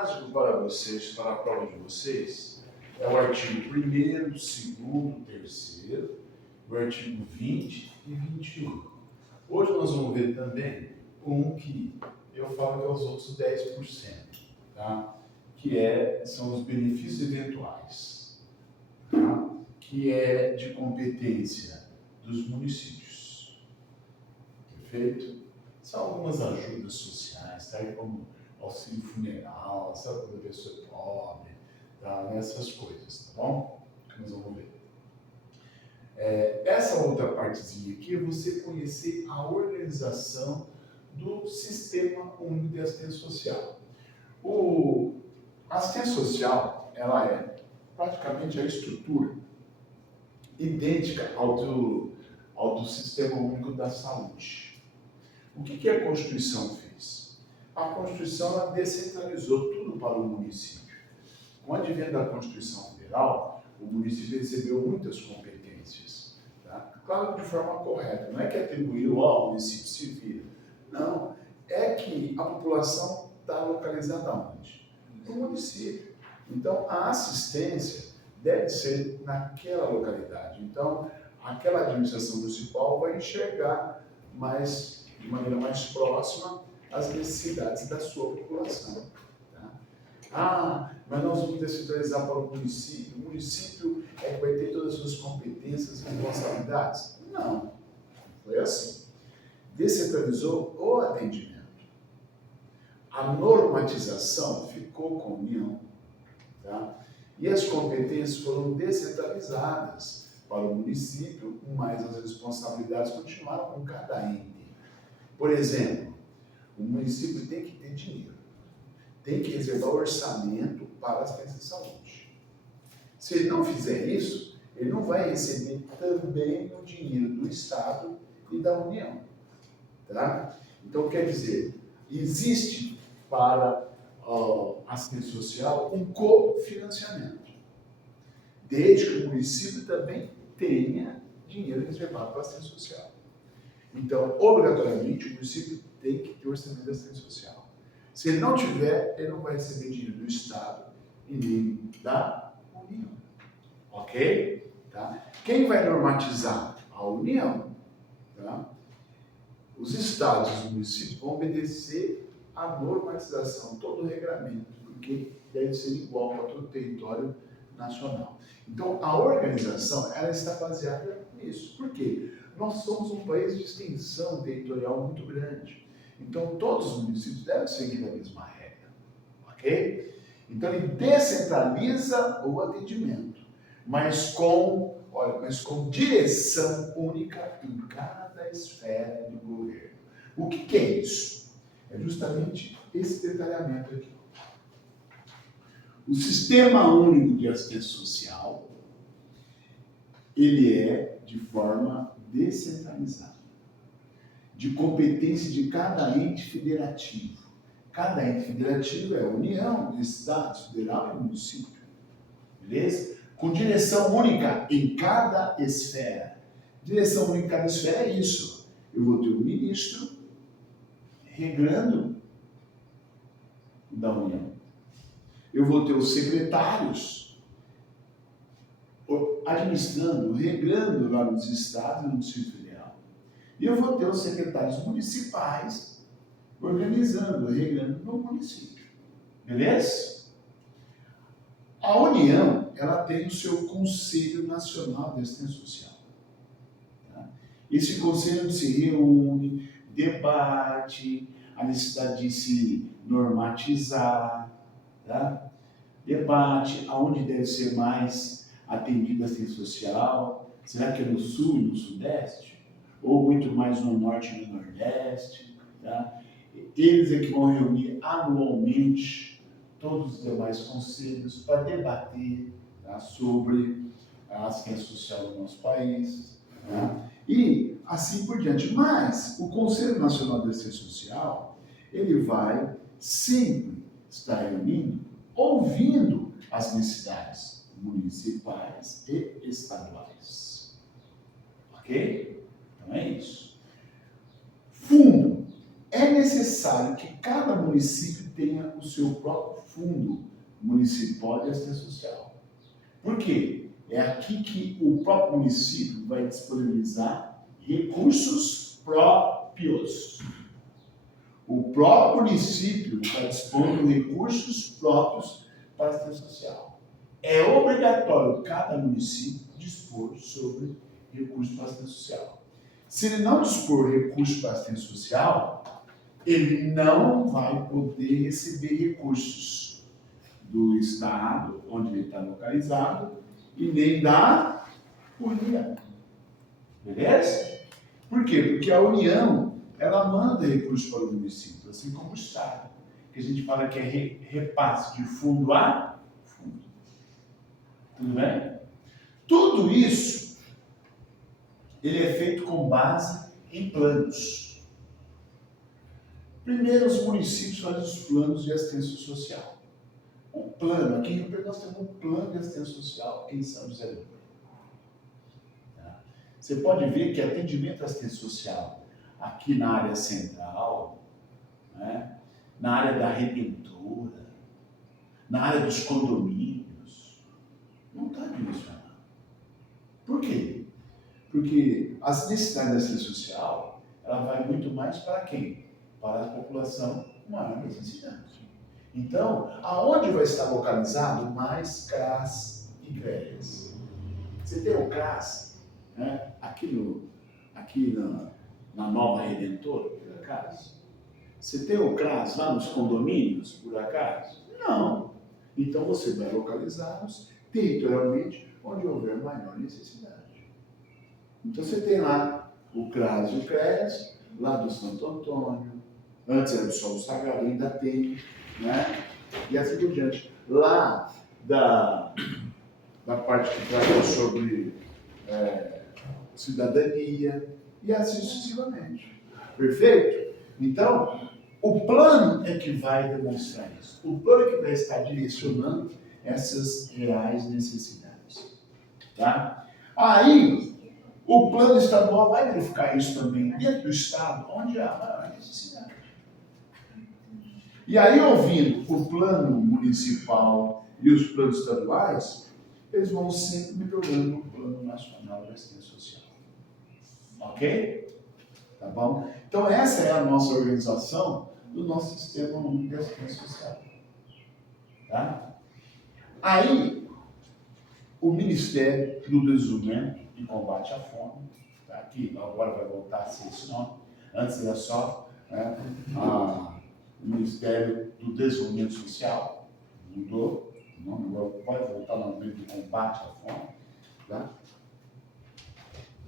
básico para vocês, para a prova de vocês, é o artigo 1º, 2º, 3º, o artigo 20 e 21. Hoje nós vamos ver também um que eu falo que é os outros 10%, tá? São os benefícios eventuais, tá? Que é de competência dos municípios. Perfeito? São algumas ajudas sociais, tá? Como auxílio funeral, sabe, quando a pessoa é pobre, tá? Essas coisas, tá bom? Nós vamos ver. Essa outra partezinha aqui é você conhecer a organização do Sistema Único de Assistência Social. A assistência social, ela é praticamente a estrutura idêntica ao do Sistema Único da Saúde. O que a Constituição fez? A Constituição ela descentralizou tudo para o município. Com o advento da Constituição Federal, o município recebeu muitas competências. Tá? Claro, de forma correta. Não é que atribuiu ao município se vira. Não. É que a população está localizada onde? No município. Então, a assistência deve ser naquela localidade. Então, aquela administração municipal vai enxergar de maneira mais próxima as necessidades da sua população. Tá? Mas nós vamos descentralizar para o município. O município é que vai ter todas as suas competências e responsabilidades? Não, foi assim. Descentralizou o atendimento. A normatização ficou com a União. Tá? E as competências foram descentralizadas para o município, mas as responsabilidades continuaram com cada ente. Por exemplo, o município tem que ter dinheiro. Tem que reservar orçamento para as assistência de saúde. Se ele não fizer isso, ele não vai receber também o dinheiro do Estado e da União. Tá? Então, quer dizer, existe para a assistência social um cofinanciamento, desde que o município também tenha dinheiro reservado para a assistência social. Então, obrigatoriamente, o município tem que ter orçamento de assistência social. Se ele não tiver, ele não vai receber dinheiro do Estado e nem da União. Ok? Tá? Quem vai normatizar? A União. Tá? Os estados e os municípios vão obedecer à normatização, todo o regramento, porque deve ser igual para todo o território nacional. Então, a organização ela está baseada nisso. Por quê? Nós somos um país de extensão territorial muito grande. Então, todos os municípios devem seguir a mesma regra. Ok? Então, ele descentraliza o atendimento, mas com direção única em cada esfera do governo. O que é isso? É justamente esse detalhamento aqui. O Sistema Único de Assistência Social, ele é de forma descentralizada, de competência de cada ente federativo. Cada ente federativo é a União, Estado, Federal e Município. Beleza? Com direção única em cada esfera. Direção única em cada esfera é isso. Eu vou ter o ministro regrando da União. Eu vou ter os secretários administrando, regrando lá nos estados e no Distrito Federal. E eu vou ter os secretários municipais organizando, regrando no município. Beleza? A União, ela tem o seu Conselho Nacional de Assistência Social. Tá? Esse conselho se reúne, debate a necessidade de se normatizar, tá? Debate aonde deve ser mais atendida a assistência social, será que é no sul e no sudeste? Ou muito mais no norte e no nordeste? Tá? Eles é que vão reunir anualmente todos os demais conselhos para debater, tá, sobre a assistência social do nosso país. Tá? E assim por diante. Mas o Conselho Nacional de Assistência Social, ele vai sempre estar reunindo, ouvindo as necessidades municipais e estaduais. Ok? Então é isso. Fundo. é necessário que cada município tenha o seu próprio fundo municipal de assistência social. Por quê? É aqui que o próprio município vai disponibilizar recursos próprios. O próprio município está dispondo de recursos próprios para a assistência social. É obrigatório cada município dispor sobre recursos para a assistência social. Se ele não dispor recursos para a assistência social, ele não vai poder receber recursos do Estado, onde ele está localizado, e nem da União. Beleza? Por quê? Porque a União, ela manda recursos para o município, assim como o Estado. Que a gente fala que é repasse de fundo a fundo. Tudo bem? Tudo isso, ele é feito com base em planos. Primeiro, os municípios fazem os planos de assistência social. O plano, aqui em Rio Preto nós temos um plano de assistência social em São José do Rio. Você pode ver que atendimento à assistência social aqui na área central, né, na área da Redentora, na área dos condomínios, não está dimensionado. Por quê? Porque as necessidades da assistência social, ela vai muito mais para quem? Para a população com maior necessidade. Então, aonde vai estar localizado mais CRAS e CREAS? Você tem o CRAS, né, aqui na Nova Redentora, por acaso? Você tem o CRAS lá nos condomínios, por acaso? Não. Então, você vai localizá-los territorialmente onde houver maior necessidade. Então, você tem lá o CRAS e o CREAS, lá do Santo Antônio, antes era do Sol Sagrado, ainda tem, né? E assim por diante. Lá da parte que trata sobre cidadania, e assim sucessivamente. Perfeito? Então, o plano é que vai demonstrar isso. O plano é que vai estar direcionando essas reais necessidades. Tá? Aí, o plano estadual vai verificar isso também dentro do estado, onde há maior necessidade. E aí, ouvindo o plano municipal e os planos estaduais, eles vão sempre melhorando o plano nacional da assistência social. Ok? Tá bom? Então, essa é a nossa organização do nosso Sistema Único de Assistência Social. Tá? Aí, o Ministério do Desenvolvimento e Combate à Fome, tá? Aqui agora vai voltar a ser esse nome, antes era só o Ministério do Desenvolvimento Social, mudou o nome, agora pode voltar novamente do Combate à Fome, tá?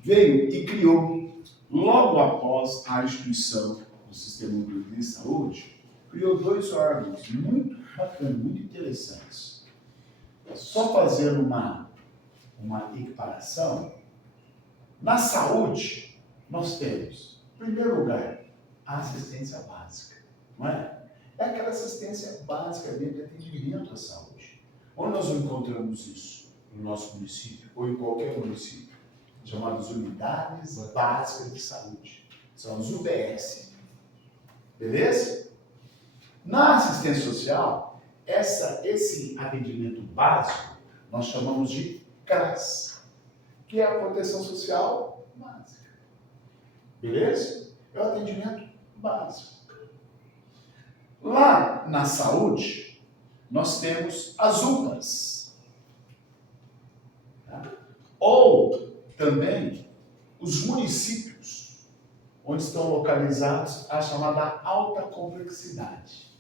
Veio e criou, logo após a instituição do Sistema Único de Saúde, criou dois órgãos muito bacanas, muito interessantes. Só fazendo uma equiparação, na saúde, nós temos, em primeiro lugar, a assistência básica, não é? É aquela assistência básica dentro de atendimento à saúde. Onde nós encontramos isso? No nosso município, ou em qualquer município, chamadas Unidades Básicas de Saúde. São as UBS. Beleza? Na assistência social, esse atendimento básico, nós chamamos de CRAS, que é a proteção social básica. Beleza? É o atendimento básico. Lá na saúde, nós temos as UPAs. Tá? Ou também os municípios, onde estão localizados a chamada alta complexidade.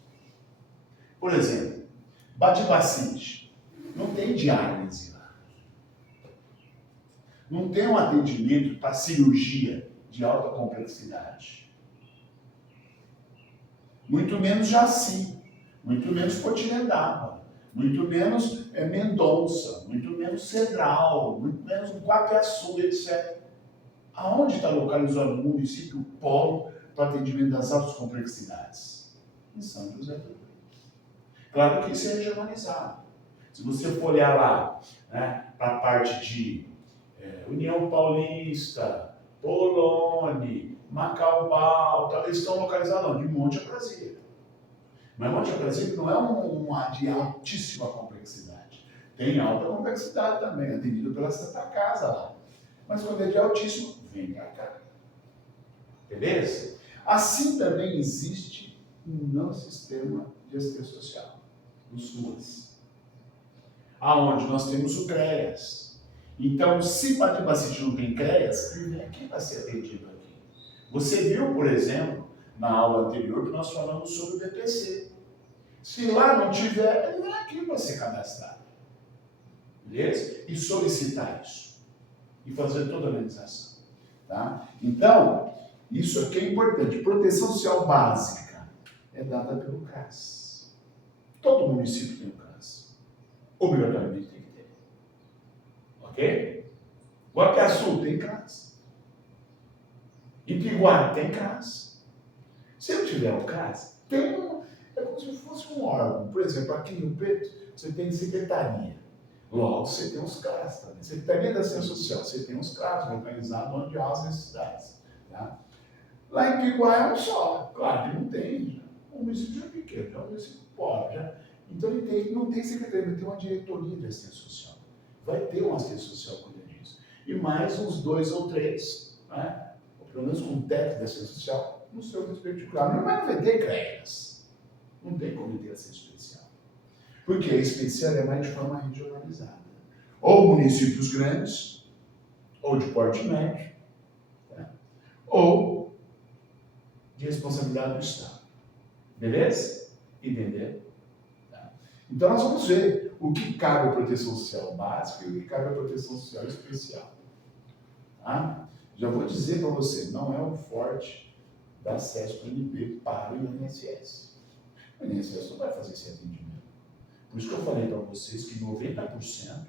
Por exemplo, Badibacite, não tem diálise lá. Não tem um atendimento para cirurgia de alta complexidade. Muito menos Jaci, muito menos Potirendaba, muito menos Mendonça, muito menos Cedral, muito menos Guapiaçu, etc. Aonde está localizado o município polo para atendimento das altas complexidades? Em São José do Rio. Claro que isso é regionalizado. Se você for olhar lá, né, para a parte de União Paulista, Polônia, Macau, tal, eles estão localizados onde? Em Monte Aprazia. Mas Monte Aprazia não é uma de altíssima complexidade. Tem alta complexidade também, atendido pela Santa Casa lá. Mas quando é de altíssimo, vem para cá. Beleza? Assim também existe um não sistema de assistência social, o SUAS, aonde nós temos o CREAS. Então, se Patibacite não tem CREAS, ele vem aqui para ser atendido aqui. Você viu, por exemplo, na aula anterior que nós falamos sobre o BPC. Se lá não tiver, ele vem aqui para ser cadastrado. Beleza? E solicitar isso. E fazer toda a organização. Tá? Então, isso aqui é importante. Proteção social básica é dada pelo CRAS. Todo município tem o CRAS. Obrigatoriamente tem que ter. Ok? Guapiaçu tem CRAS. Ipiguá tem CRAS. Se não tiver o CRAS, tem é como se fosse um órgão. Por exemplo, aqui no Preto, você tem secretaria. Logo, você tem os CRAS também. Secretaria da Assistência Social, você tem os CRAS localizados onde há as necessidades. Tá? Lá em Ipiguá é um só. Claro que não tem. O município é pequeno, é um município pobre. Então, ele não tem secretaria, ele tem uma diretoria de assistência social. Vai ter uma assistência social cuidando disso. E mais uns 2 ou 3, né? Ou pelo menos um técnico de assistência social, no seu respectivo grau. Mas não vai ter CREAS. Não tem comitê de assistência especial. Porque a especial é mais de forma regionalizada. Ou municípios grandes, ou de porte médio, tá? Ou de responsabilidade do Estado. Beleza? Entender? Tá? Então nós vamos ver o que cabe à proteção social básica e o que cabe à proteção social especial. Tá? Já vou dizer para você, não é o forte da CESP-NB para o INSS. O INSS não vai fazer esse atendimento. Por isso que eu falei para vocês que 90%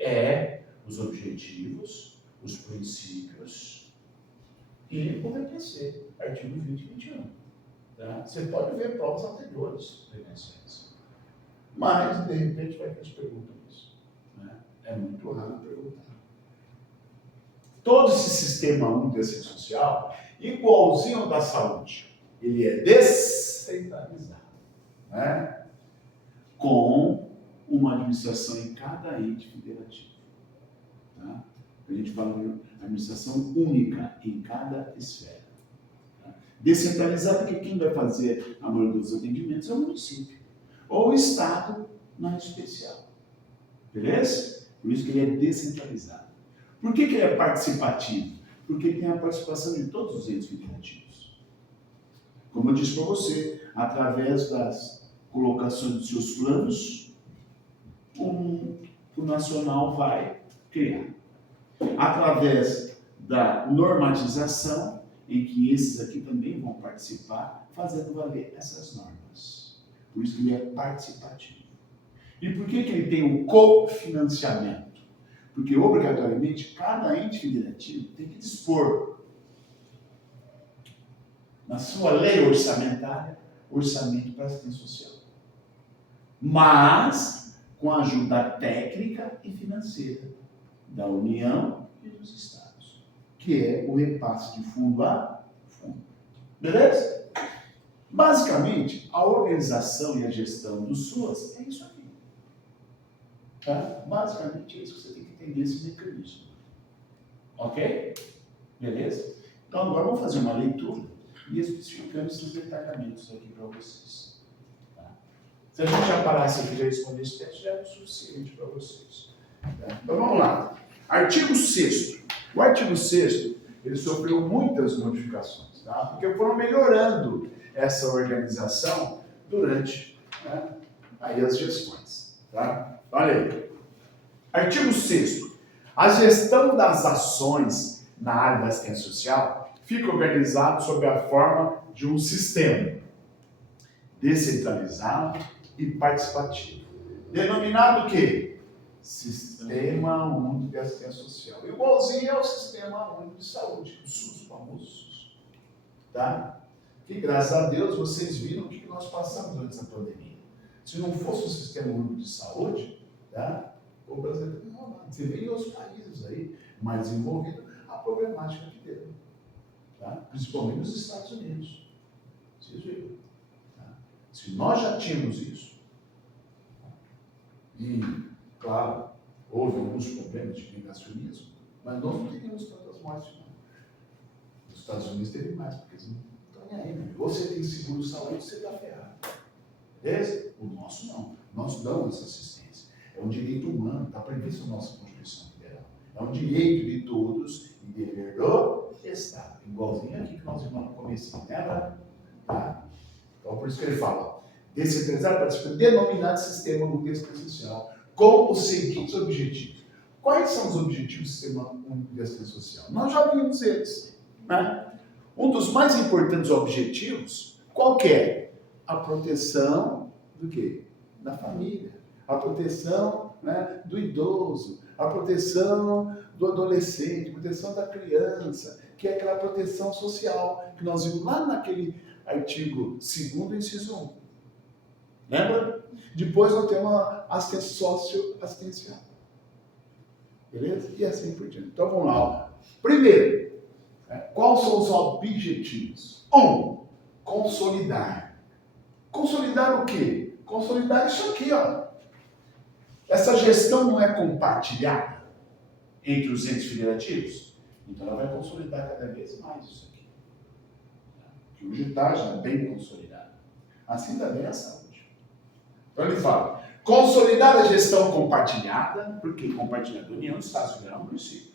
é os objetivos, os princípios e o VPC, artigo 20 e 21. Tá? Você pode ver provas anteriores do INSS. Mas, de repente, vai que eles perguntam isso. Né? É muito raro perguntar. Todo esse sistema único de assistência social, igualzinho ao da saúde, ele é descentralizado. Né? Com uma administração em cada ente federativo. Tá? A gente fala de administração única em cada esfera. Tá? Descentralizado, porque quem vai fazer a maioria dos atendimentos é o município. Ou o Estado, na especial. Beleza? Por isso que ele é descentralizado. Por que ele é participativo? Porque tem a participação de todos os entes federativos. Como eu disse para você, através das colocações dos seus planos, o nacional vai criar. Através da normatização, em que esses aqui também vão participar, fazendo valer essas normas. Por isso que ele é participativo. E por que ele tem o cofinanciamento? Porque, obrigatoriamente, cada ente federativo tem que dispor, na sua lei orçamentária, orçamento para assistência social. Mas com a ajuda técnica e financeira da União e dos Estados, que é o repasse de fundo a fundo. Beleza? Basicamente, a organização e a gestão do SUAS é isso aqui. Tá? Basicamente é isso que você tem que entender, esse mecanismo. Ok? Beleza? Então agora vamos fazer uma leitura e especificando esses detalhamentos aqui para vocês. Tá? Se a gente já parasse aqui e já respondesse esse texto, já é o suficiente para vocês. Tá? Então vamos lá. Artigo 6º. O artigo 6º, ele sofreu muitas modificações, tá? Porque foram melhorando essa organização durante, né, aí as gestões. Tá? Olha aí. Artigo 6º. A gestão das ações na área da assistência social fica organizado sob a forma de um sistema descentralizado e participativo. Denominado o quê? Sistema Único de Assistência Social. Igualzinho ao Sistema Único de Saúde, o SUS, o famoso SUS. Tá? Que, graças a Deus, vocês viram o que nós passamos durante essa pandemia. Se não fosse o Sistema Único de Saúde, tá? O brasileiro não rola. Você vê em outros países aí, mais desenvolvidos, a problemática que deu. tá? Principalmente nos Estados Unidos. Vocês viram. Tá? Se nós já tínhamos isso, e, claro, houve alguns problemas de negacionismo, mas nós não teríamos tantas mortes, não. Nos Estados Unidos teve mais, porque eles não estão nem aí. Né? Ou você tem seguro de saúde, você está ferrado. Beleza? O nosso não. Nós damos essa assistência. É um direito humano, está previsto na nossa Constituição Federal. É um direito de todos e dever do Estado. Igualzinho aqui que nós vimos no começo, né? Tá? Então, por isso que ele fala, descentralizado participa denominado Sistema Único de Assistência Social com os seguintes objetivos. Quais são os objetivos do Sistema Único de Assistência Social? Nós já vimos eles. Né? Um dos mais importantes objetivos, qual que é? A proteção do quê? Da família. A proteção, né, do idoso. A proteção do adolescente. A proteção da criança. Que é aquela proteção social que nós vimos lá naquele artigo 2º, inciso 1. Lembra? Depois nós temos a assistência socioassistencial. Beleza? E assim por diante. Então vamos lá. Primeiro, quais são os objetivos? 1. Consolidar. Consolidar o quê? Consolidar isso aqui, ó. Essa gestão não é compartilhada entre os entes federativos? Então ela vai consolidar cada vez mais isso aqui. Que hoje está já bem consolidado. Assim também é a saúde. Então ele fala, consolidar a gestão compartilhada, porque compartilhada União, Estado Federal, Município.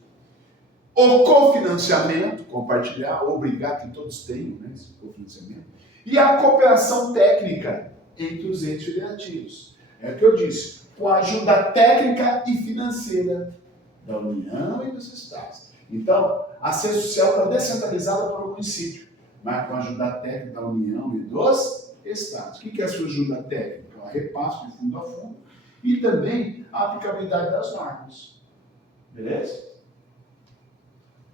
O cofinanciamento, compartilhar, obrigar que todos tenham, né, esse cofinanciamento. E a cooperação técnica entre os entes federativos. É o que eu disse, com a ajuda técnica e financeira da União e dos Estados. Então, a assistência social está descentralizada para o município, mas com a ajuda técnica da União e dos Estados. O que é a sua ajuda técnica? O repasse de fundo a fundo e também a aplicabilidade das normas. Beleza?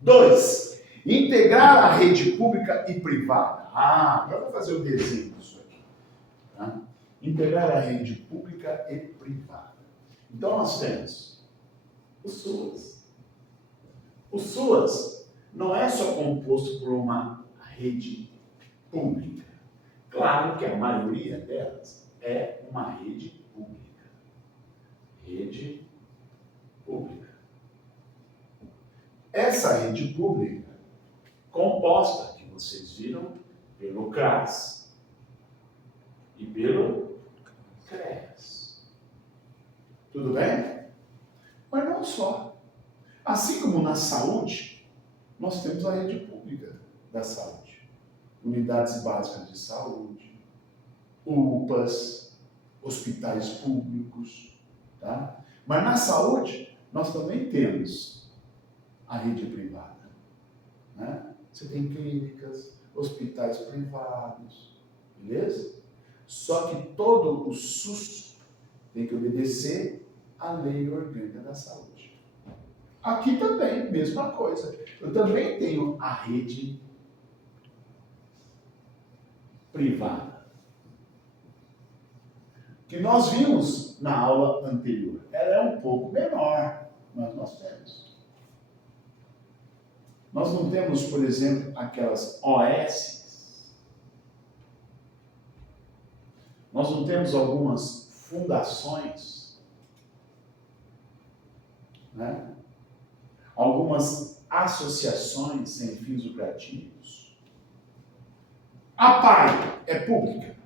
2. Integrar a rede pública e privada. Agora eu vou fazer o desenho disso aqui. Tá? Integrar a rede pública e privada. Então nós temos o SUAS. O SUAS não é só composto por uma rede pública. Claro que a maioria delas é uma rede pública. Rede pública. Essa rede pública, composta, que vocês viram, pelo CRAS e pelo CREAS. Tudo bem? Mas não só. Assim como na saúde, nós temos a rede pública da saúde. Unidades básicas de saúde, UPAs, hospitais públicos. Tá? Mas na saúde, nós também temos a rede privada. Né? Você tem clínicas, hospitais privados, beleza? Só que todo o SUS tem que obedecer à lei orgânica da saúde. Aqui também, mesma coisa. Eu também tenho a rede privada. Que nós vimos na aula anterior. Ela é um pouco menor, mas nós temos. Nós não temos, por exemplo, aquelas OS. Nós não temos algumas fundações, né? Algumas associações sem fins lucrativos. A PAI é pública?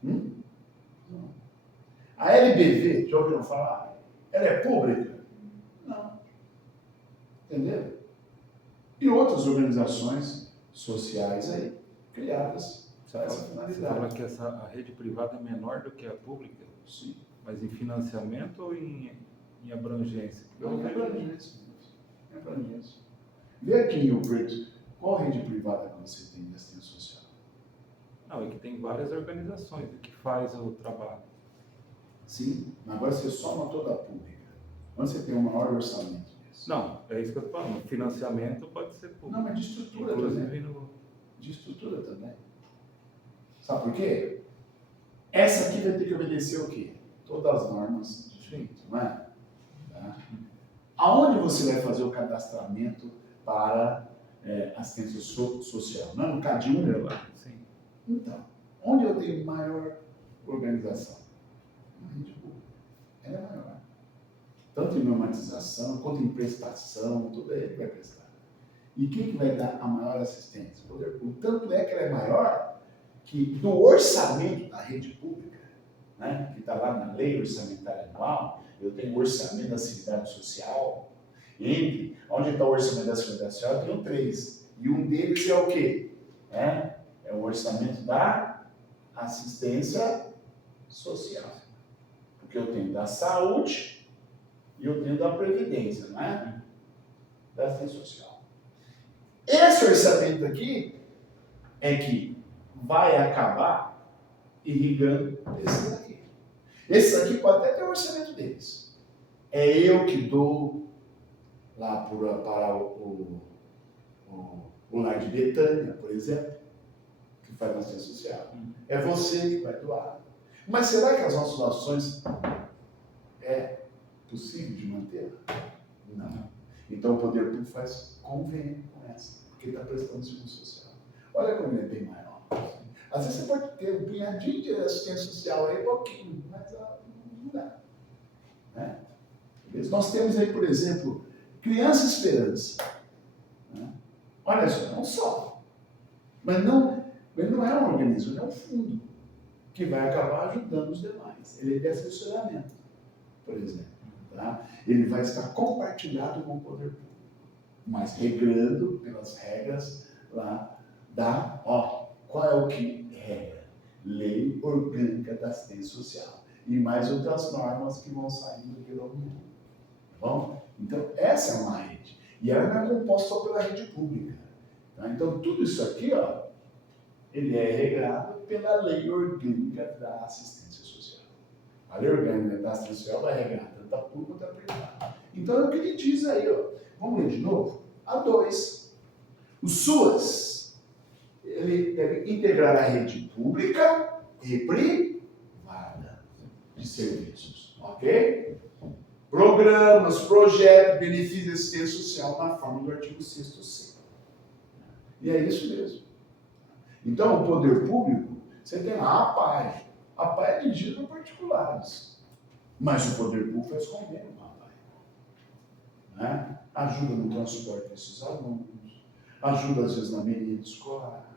Não. A LBV, já ouviram falar? Ela é pública? Não. Entendeu? E outras organizações sociais aí, criadas para essa finalidade. Você fala que a rede privada é menor do que a pública? Sim. Mas em financiamento ou em abrangência? Em abrangência. Em abrangência. Vê aqui em Rio Preto, qual rede privada que você tem de assistência social? Não, é que tem várias organizações que faz o trabalho. Sim, mas agora você soma toda a pública. Onde você tem o maior orçamento? Não, é isso que eu estou falando. Financiamento pode ser público. Não, mas de estrutura inclusive também. No... De estrutura também. Sabe por quê? Essa aqui vai ter que obedecer o quê? Todas as normas de direito, não é? Tá? Aonde você vai fazer o cadastramento para assistência social, não é no CAD1? Lá, sim. Então, onde eu tenho maior organização? Na rede pública. Ela é maior. Tanto em normatização, quanto em prestação, tudo aí que vai prestar. E quem que vai dar a maior assistência? O poder público. Tanto é que ela é maior que do orçamento da rede pública, né, que está lá na lei orçamentária anual, eu tenho o orçamento da Seguridade Social. Entre onde está o orçamento da Seguridade Social, eu tenho 3. E um deles é o quê? É o orçamento da assistência social. Porque eu tenho da saúde e eu tenho da previdência, não é? Da assistência social. Esse orçamento aqui é que vai acabar irrigando esse daqui. Esse daqui pode até ter o orçamento deles. É eu que dou lá para o Lar de Betânia, por exemplo, que faz assistência social. É você que vai doar. Mas será que as nossas doações é possível de manter? Não. Então o poder público faz convênio com essa, porque está prestando serviço social. Olha como ele é bem maior. Às vezes você pode ter um punhadinho de assistência social aí, pouquinho, mas não dá. Né? Nós temos aí, por exemplo, Criança Esperança. Né? Olha só, não só. Mas não é um organismo, é um fundo que vai acabar ajudando os demais. Ele é de assessoramento, por exemplo. Tá? Ele vai estar compartilhado com o poder público, mas regrando pelas regras lá qual é o que regra? Lei Orgânica da Assistência Social. E mais outras normas que vão saindo pela União. Tá bom? Então, essa é uma rede. E ela não é composta só pela rede pública. Tá? Então, tudo isso aqui, ele é regrado pela Lei Orgânica da Assistência Social. A Lei Orgânica da Assistência Social vai regrar tanto a pública quanto a privada. Então, é o que ele diz aí. Vamos ler de novo? A 2. O SUAS, ele deve integrar a rede pública e privada de serviços. Ok? Programas, projetos, benefícios de assistência social na forma do artigo 6º. E é isso mesmo. Então, o poder público, você tem lá a APAE. A APAE é dirigida por particulares. Mas o poder público faz convênio com a APAE. Né? Ajuda no transporte desses alunos. Ajuda, às vezes, na merenda escolar.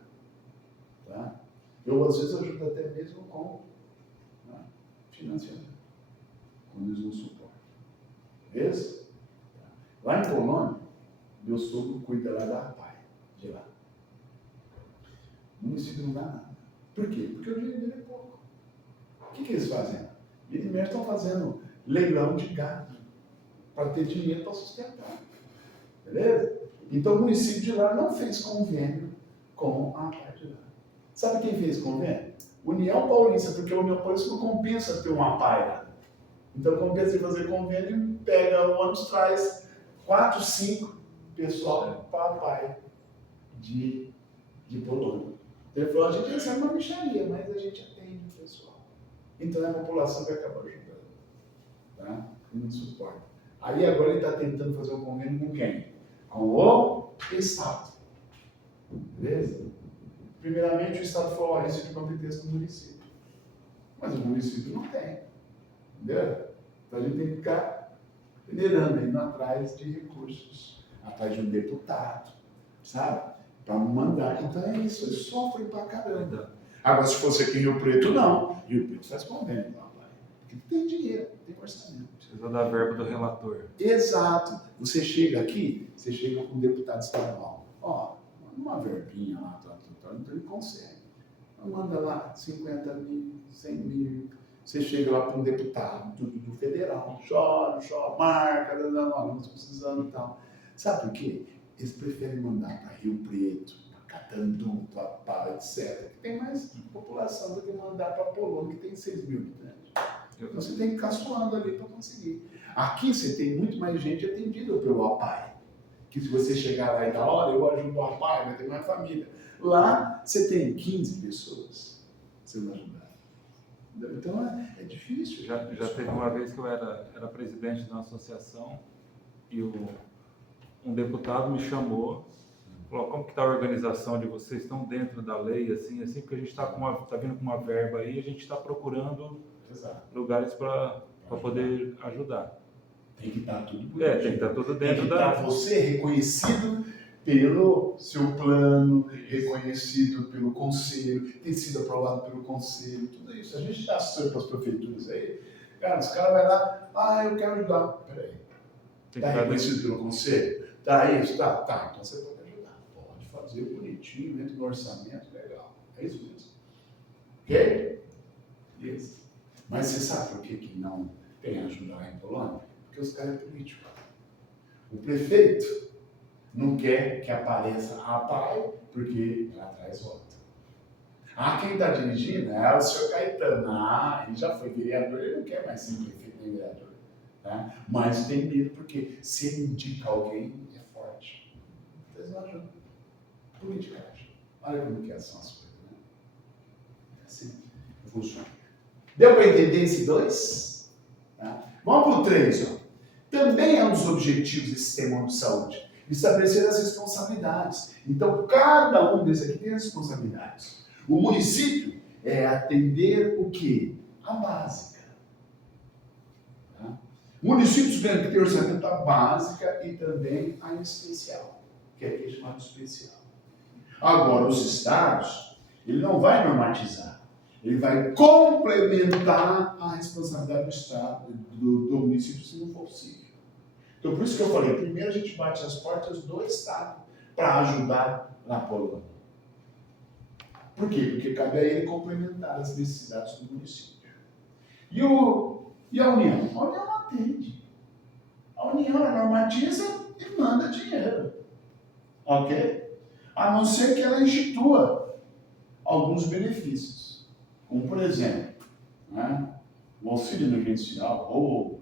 Tá? Eu, às vezes, ajudo até mesmo com financiamento. Quando eles não suportam. Beleza? Lá em Polônia, meu sogro cuida lá da APAE. De lá. O município não dá nada. Por quê? Porque o dinheiro dele é pouco. O que eles fazem? Eles mesmo estão fazendo leilão de gado para ter dinheiro para sustentar. Beleza? Então o município de lá não fez convênio com a APAE de lá. Sabe quem fez convênio? União Paulista, porque a União Paulista não compensa ter uma APAE lá. Então compensa fazer convênio, pega o ônibus, traz 4, 5 pessoal para a APAE de Polônia. Ele falou, a gente recebe uma mixaria, mas a gente atende o pessoal. Então a população vai acabar ajudando. Tá? E não suporta. Aí agora ele está tentando fazer um convênio com quem? Com o Estado. Beleza? Primeiramente o Estado falou, isso é de competência do município. Mas o município não tem. Entendeu? Então a gente tem que ficar liderando, indo atrás de recursos, atrás de um deputado, sabe? Para mandar. Então é isso, ele sofre pra caramba. Agora, se fosse aqui em Rio Preto, não. Rio Preto faz convênio com a APAE. Porque tem dinheiro, tem orçamento. Precisa da verba do relator. Exato. Você chega aqui, você chega com um deputado estadual. Uma verbinha lá, então ele consegue. Manda lá 50 mil, 100 mil. Você chega lá para um deputado do federal, chora, marca, nós precisamos e tal. Sabe por quê? Eles preferem mandar para Rio Preto, para Catandu, para etc. Que tem mais população do que mandar para Polônia, que tem 6 mil habitantes. Então você tem que ficar suando ali para conseguir. Aqui você tem muito mais gente atendida pelo APAE. Que se você chegar lá e dar, olha, eu ajudo o APAE, vai ter mais família. Lá você tem 15 pessoas sendo ajudadas. Então é difícil. Já teve uma vez que eu era presidente de uma associação e um deputado me chamou Falou, como que está a organização de vocês? Estão dentro da lei, assim, porque a gente está vindo com uma verba aí, a gente está procurando lugares para poder ajudar. Tem que estar tudo bonitinho. Tem que estar tudo dentro tem que estar você reconhecido pelo seu plano, reconhecido pelo conselho, ter sido aprovado pelo conselho, tudo isso. A gente dá assessor para as prefeituras aí, cara, os caras vão lá, eu quero ajudar. Peraí, está reconhecido pelo conselho? Tá isso? Tá, então você pode ajudar. Pode fazer bonitinho, dentro do orçamento, legal. É isso mesmo. Ok? Isso. Mas você sabe por que não tem ajuda lá em Polônia? Porque os caras é político. O prefeito não quer que apareça a PAI, porque ela traz voto. Quem está dirigindo é o senhor Caetano. Ele já foi vereador, ele não quer mais ser prefeito nem vereador. Tá? Mas tem medo, porque se ele indica alguém, é forte. Então eles não ajudam. Politicagem. Olha como que são as coisas, né? É assim que funciona. Deu para entender esse 2? Tá? Vamos para o 3, ó. Também é um dos objetivos desse sistema de saúde, estabelecer as responsabilidades. Então, cada um desses aqui tem responsabilidades. O município é atender o quê? A básica. Tá? Municípios ganham que ter orçamento a básica e também a especial, que é aqui chamado especial. Agora, os estados, ele não vai normatizar. Ele vai complementar a responsabilidade do Estado, do município, se não for possível. Então, por isso que eu falei, primeiro a gente bate as portas do Estado para ajudar na Polônia. Por quê? Porque cabe a ele complementar as necessidades do município. E a União? A União não atende. A União normatiza e manda dinheiro. Ok? A não ser que ela institua alguns benefícios. Como, por exemplo, né, o auxílio emergencial ou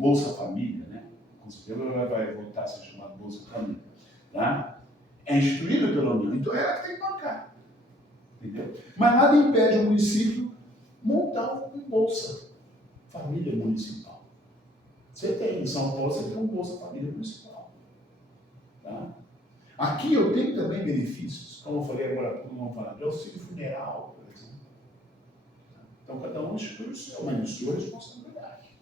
Bolsa Família, né? Com certeza vai voltar a ser chamado Bolsa Família. Tá? É instituído pela União, então é ela que tem que bancar. Entendeu? Mas nada impede o município montar um Bolsa Família Municipal. Você tem, em São Paulo, você tem um Bolsa Família Municipal. Tá? Aqui eu tenho também benefícios, como eu falei agora, vamos falar de auxílio funeral, por exemplo. Então, cada um institui o seu, mas a sua responsabilidade.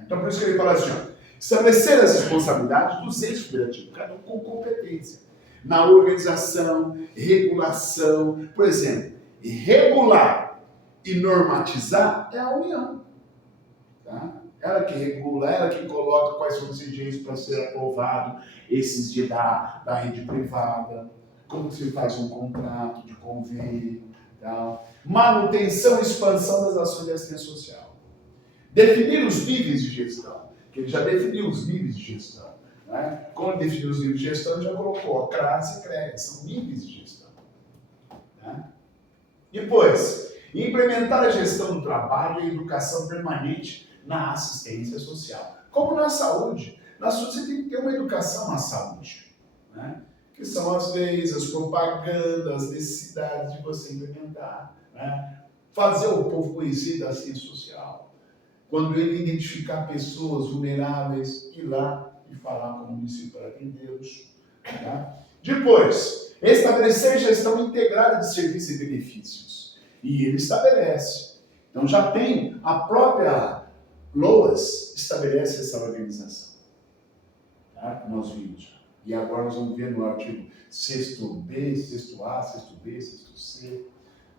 Então, por isso que ele fala assim, ó, estabelecer as responsabilidades dos entes federativos, cada um com competência, na organização, regulação. Por exemplo, regular e normatizar é a União. Tá? Ela que regula, ela que coloca quais são os direitos para ser aprovado, esses de da rede privada, como se faz um contrato de convênio, tal. Manutenção e expansão das ações de assistência social. Definir os níveis de gestão, que ele já definiu os níveis de gestão. Né? Quando ele definiu os níveis de gestão, ele já colocou CRAS e CREA, são níveis de gestão. Né? Depois, implementar a gestão do trabalho e a educação permanente na assistência social. Como na saúde. Na saúde você tem que ter uma educação na saúde. Né? Que são as leis, as propagandas, as necessidades de você implementar. Né? Fazer o povo conhecer da assistência social. Quando ele identificar pessoas vulneráveis, ir lá e falar com o município para atendê-los. Tá? Depois, estabelecer gestão integrada de serviços e benefícios. E ele estabelece. Então já tem a própria LOAS estabelece essa organização. Tá? Nós vimos. E agora nós vamos ver no artigo 6º-B, 6º-A, 6º-B, 6º-C.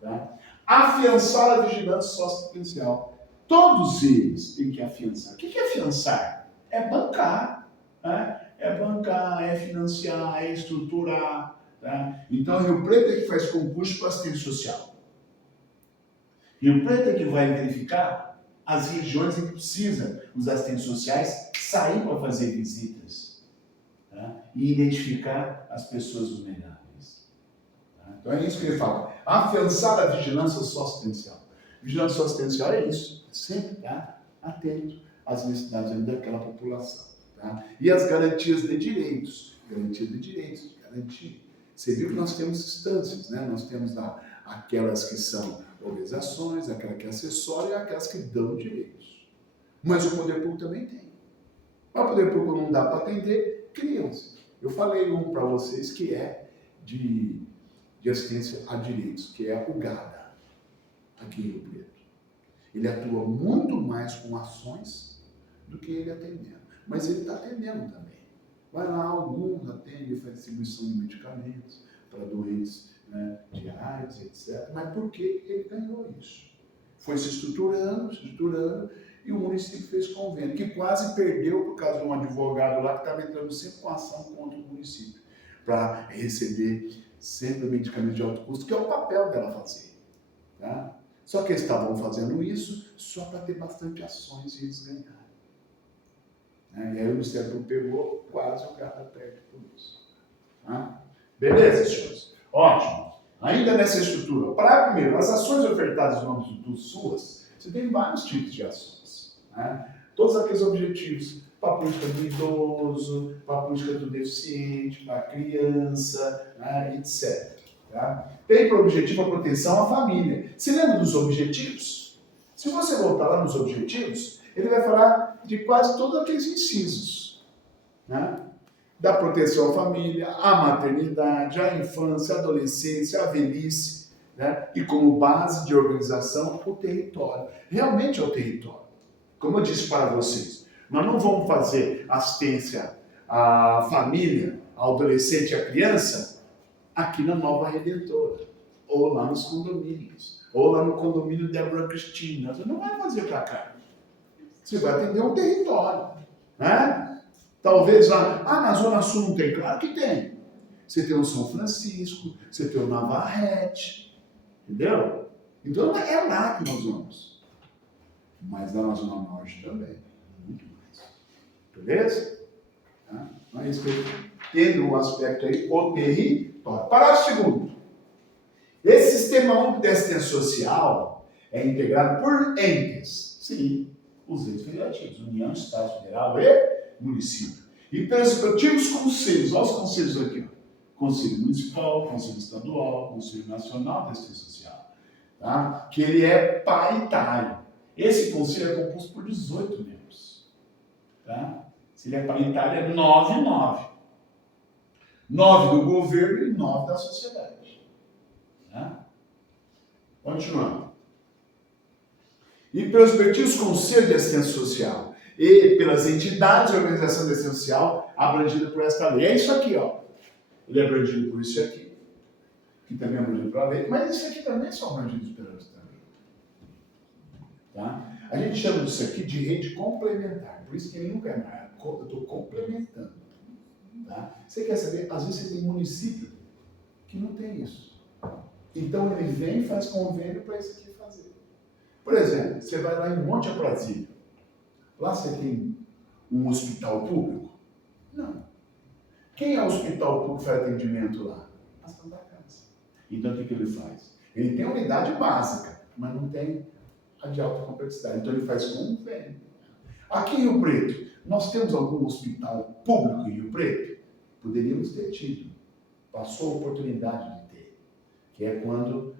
Tá? Afiançar a vigilância socioassistencial. Todos eles têm que afiançar. O que é afiançar? É bancar. Né? É bancar, é financiar, é estruturar. Tá? Então, Rio Preto é que faz concurso para assistência social. Rio Preto é que vai verificar as regiões em que precisa os assistentes sociais sair para fazer visitas. Tá? E identificar as pessoas vulneráveis. Tá? Então, é isso que ele fala. Afiançar a vigilância socioassistencial. Vigilância socioassistencial é isso. É sempre estar atento às necessidades daquela população. Tá? E as garantias de direitos. Garantias de direitos, garantia. Você viu que nós temos instâncias, né? Nós temos aquelas que são organizações, aquelas que acessoram e aquelas que dão direitos. Mas o poder público também tem. Mas o poder público não dá para atender, criam-se. Eu falei um para vocês que é de assistência a direitos, que é o GADA, aqui em Rio Preto. Ele atua muito mais com ações do que ele atendendo. Mas ele está atendendo também. Vai lá, alguns atendem, faz distribuição de medicamentos para doentes, né, de AIDS, etc. Mas por que ele ganhou isso? Foi se estruturando, e o município fez convênio, que quase perdeu por causa de um advogado lá que estava entrando sempre com ação contra o município, para receber sempre medicamentos de alto custo, que é o papel dela fazer. Tá? Só que eles estavam fazendo isso só para ter bastante ações e eles ganharam. E aí o Ministério Público pegou, quase o cara perde por isso. Tá? Beleza, senhores? Ótimo. Ainda nessa estrutura, para primeiro, as ações ofertadas no âmbito do SUAS, você tem vários tipos de ações. Né? Todos aqueles objetivos, para a política do idoso, para a política do deficiente, para a criança, né, etc. Tá? Tem por objetivo a proteção à família. Você lembra dos objetivos? Se você voltar lá nos objetivos, ele vai falar de quase todos aqueles incisos. Né? Da proteção à família, à maternidade, à infância, à adolescência, à velhice, né? E como base de organização, o território. Realmente é o território. Como eu disse para vocês, nós não vamos fazer assistência à família, ao adolescente e à criança aqui na Nova Redentora, ou lá nos condomínios, ou lá no condomínio Débora Cristina. Você não vai fazer para cá. Você vai atender um território, né? Talvez lá, na Zona Sul não tem? Claro que tem. Você tem o São Francisco, você tem o Navarrete, entendeu? Então é lá que nós vamos. Mas lá na Zona Norte também, muito mais. Beleza? Tá? Então é isso que eu entendo o aspecto aí, o território. Parágrafo segundo. Esse sistema único de assistência social é integrado por entes. Sim, os entes federativos, União, Estado Federal e município. E pelos respectivos conselhos, olha os conselhos aqui, ó. Conselho Municipal, Conselho Estadual, Conselho Nacional de Assistência Social, tá? Que ele é paritário. Esse conselho é composto por 18 membros. Tá? Se ele é paritário, é 9 e 9. 9 do governo e 9 da sociedade. Tá? Continuando. E pelos respectivos conselhos de assistência social e pelas entidades de organização de assistência social abrangidas por esta lei. É isso aqui, ó. Ele é abrangido por isso aqui, que também é abrangido pela lei, mas isso aqui também são abrangidos pela lei. Tá? A gente chama isso aqui de rede complementar, por isso que ele nunca é mais. Eu estou complementando. Tá? Você quer saber? Às vezes você tem município que não tem isso. Então ele vem e faz convênio para isso aqui fazer. Por exemplo, você vai lá em Monte Aprazível. Lá você tem um hospital público? Não. Quem é o hospital público que faz atendimento lá? A Santa Casa. Então o que ele faz? Ele tem a unidade básica, mas não tem a de alta complexidade. Então ele faz convênio. Aqui em Rio Preto, nós temos algum hospital público em Rio Preto? Poderíamos ter tido. Passou a oportunidade de ter. Que é quando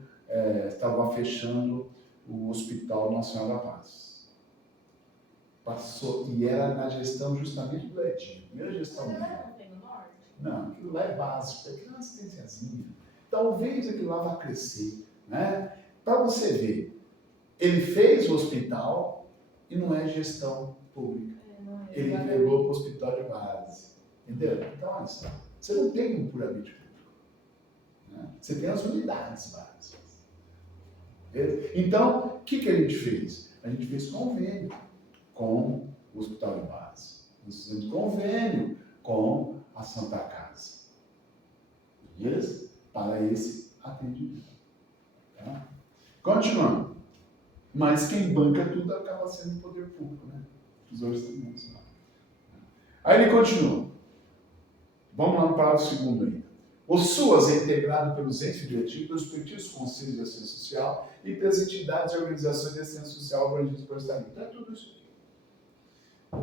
estava fechando o Hospital Nossa Senhora da Paz. Passou, e era na gestão justamente do Edinho. Primeira gestão dele. Não, aquilo lá é básico, aquilo é uma assistênciazinha. Talvez aquilo lá vá crescer. Né? Para você ver, ele fez o hospital e não é gestão pública. Ele entregou para o hospital de base. Entendeu? Então, olha só, você não tem um puramente público. Né? Você tem as unidades básicas. Então, o que a gente fez? A gente fez convênio com o hospital de base. Nós fizemos convênio com a Santa Casa. Beleza? Para esse atendimento. Tá? Continuando. Mas quem banca tudo acaba sendo o poder público, né? Os orçamentos lá. Aí ele continua. Vamos lá no parágrafo segundo ainda. O SUAS é integrado pelos entes federativos, pelos respectivos conselhos de assistência social e pelas entidades e organizações de assistência social abrangidas por esta lei. Então é tudo isso aqui.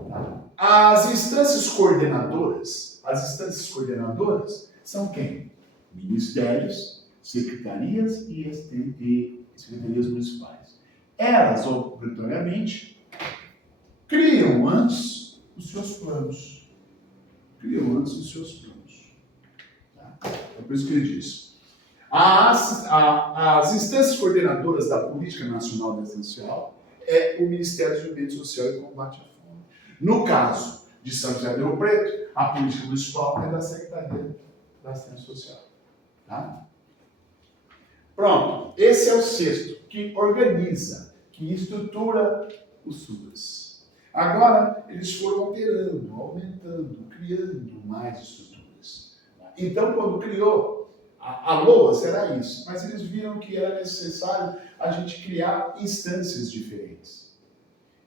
Tá? As instâncias coordenadoras são quem? Ministérios, secretarias e secretarias municipais. Elas, obrigatoriamente, criam antes os seus planos. Tá? É por isso que ele diz. As instâncias coordenadoras da Política Nacional de Assistência Social é o Ministério do Desenvolvimento Social e Combate à Fome. No caso de São José do Rio Preto, a política municipal é da Secretaria da Assistência Social. Tá? Pronto, esse é o sexto, que organiza, que estrutura o SUAS. Agora, eles foram alterando, aumentando, criando mais estruturas. Então, quando criou, a LOAS era isso, mas eles viram que era necessário a gente criar instâncias diferentes.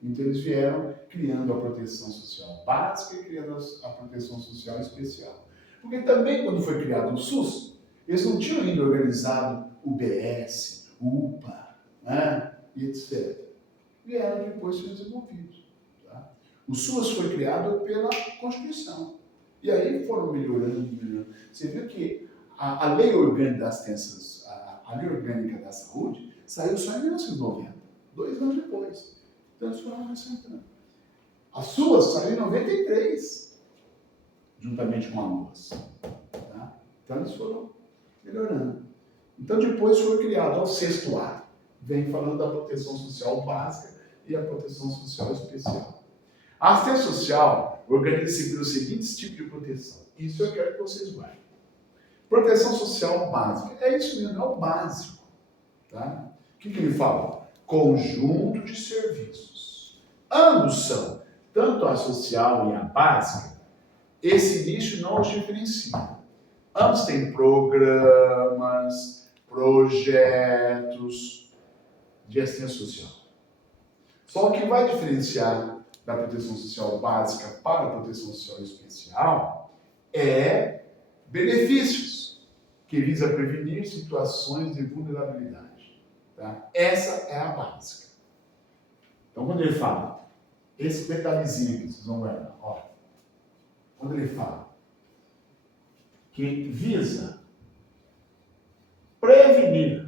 Então, eles vieram criando a proteção social básica e criando a proteção social especial. Porque também, quando foi criado o SUS, eles não tinham ainda organizado o BS, o UPA, né, e etc. Vieram depois ser desenvolvidos. Tá? O SUS foi criado pela Constituição. E aí foram melhorando. Você viu que a lei orgânica da assistência, a lei orgânica da saúde saiu só em 1990, 2 anos depois. Então eles foram acrescentando. A SUAS saiu em 93, juntamente com a LOAS. Tá? Então eles foram melhorando. Então depois foi criado ao sexto A. Vem falando da proteção social básica e a proteção social especial. A assistência social organiza-se pelos seguintes tipos de proteção. Isso eu quero que vocês guardem. Proteção social básica. É isso mesmo, é o básico. Tá? O que ele fala? Conjunto de serviços. Ambos são, tanto a social e a básica, esse nicho não os diferencia. Ambos têm programas, projetos de assistência social. Só o que vai diferenciar da proteção social básica para a proteção social especial é benefícios, que visa prevenir situações de vulnerabilidade. Tá? Essa é a básica. Então, quando ele fala, esse detalhezinho aqui, vocês vão guardar, ó. Quando ele fala que visa prevenir,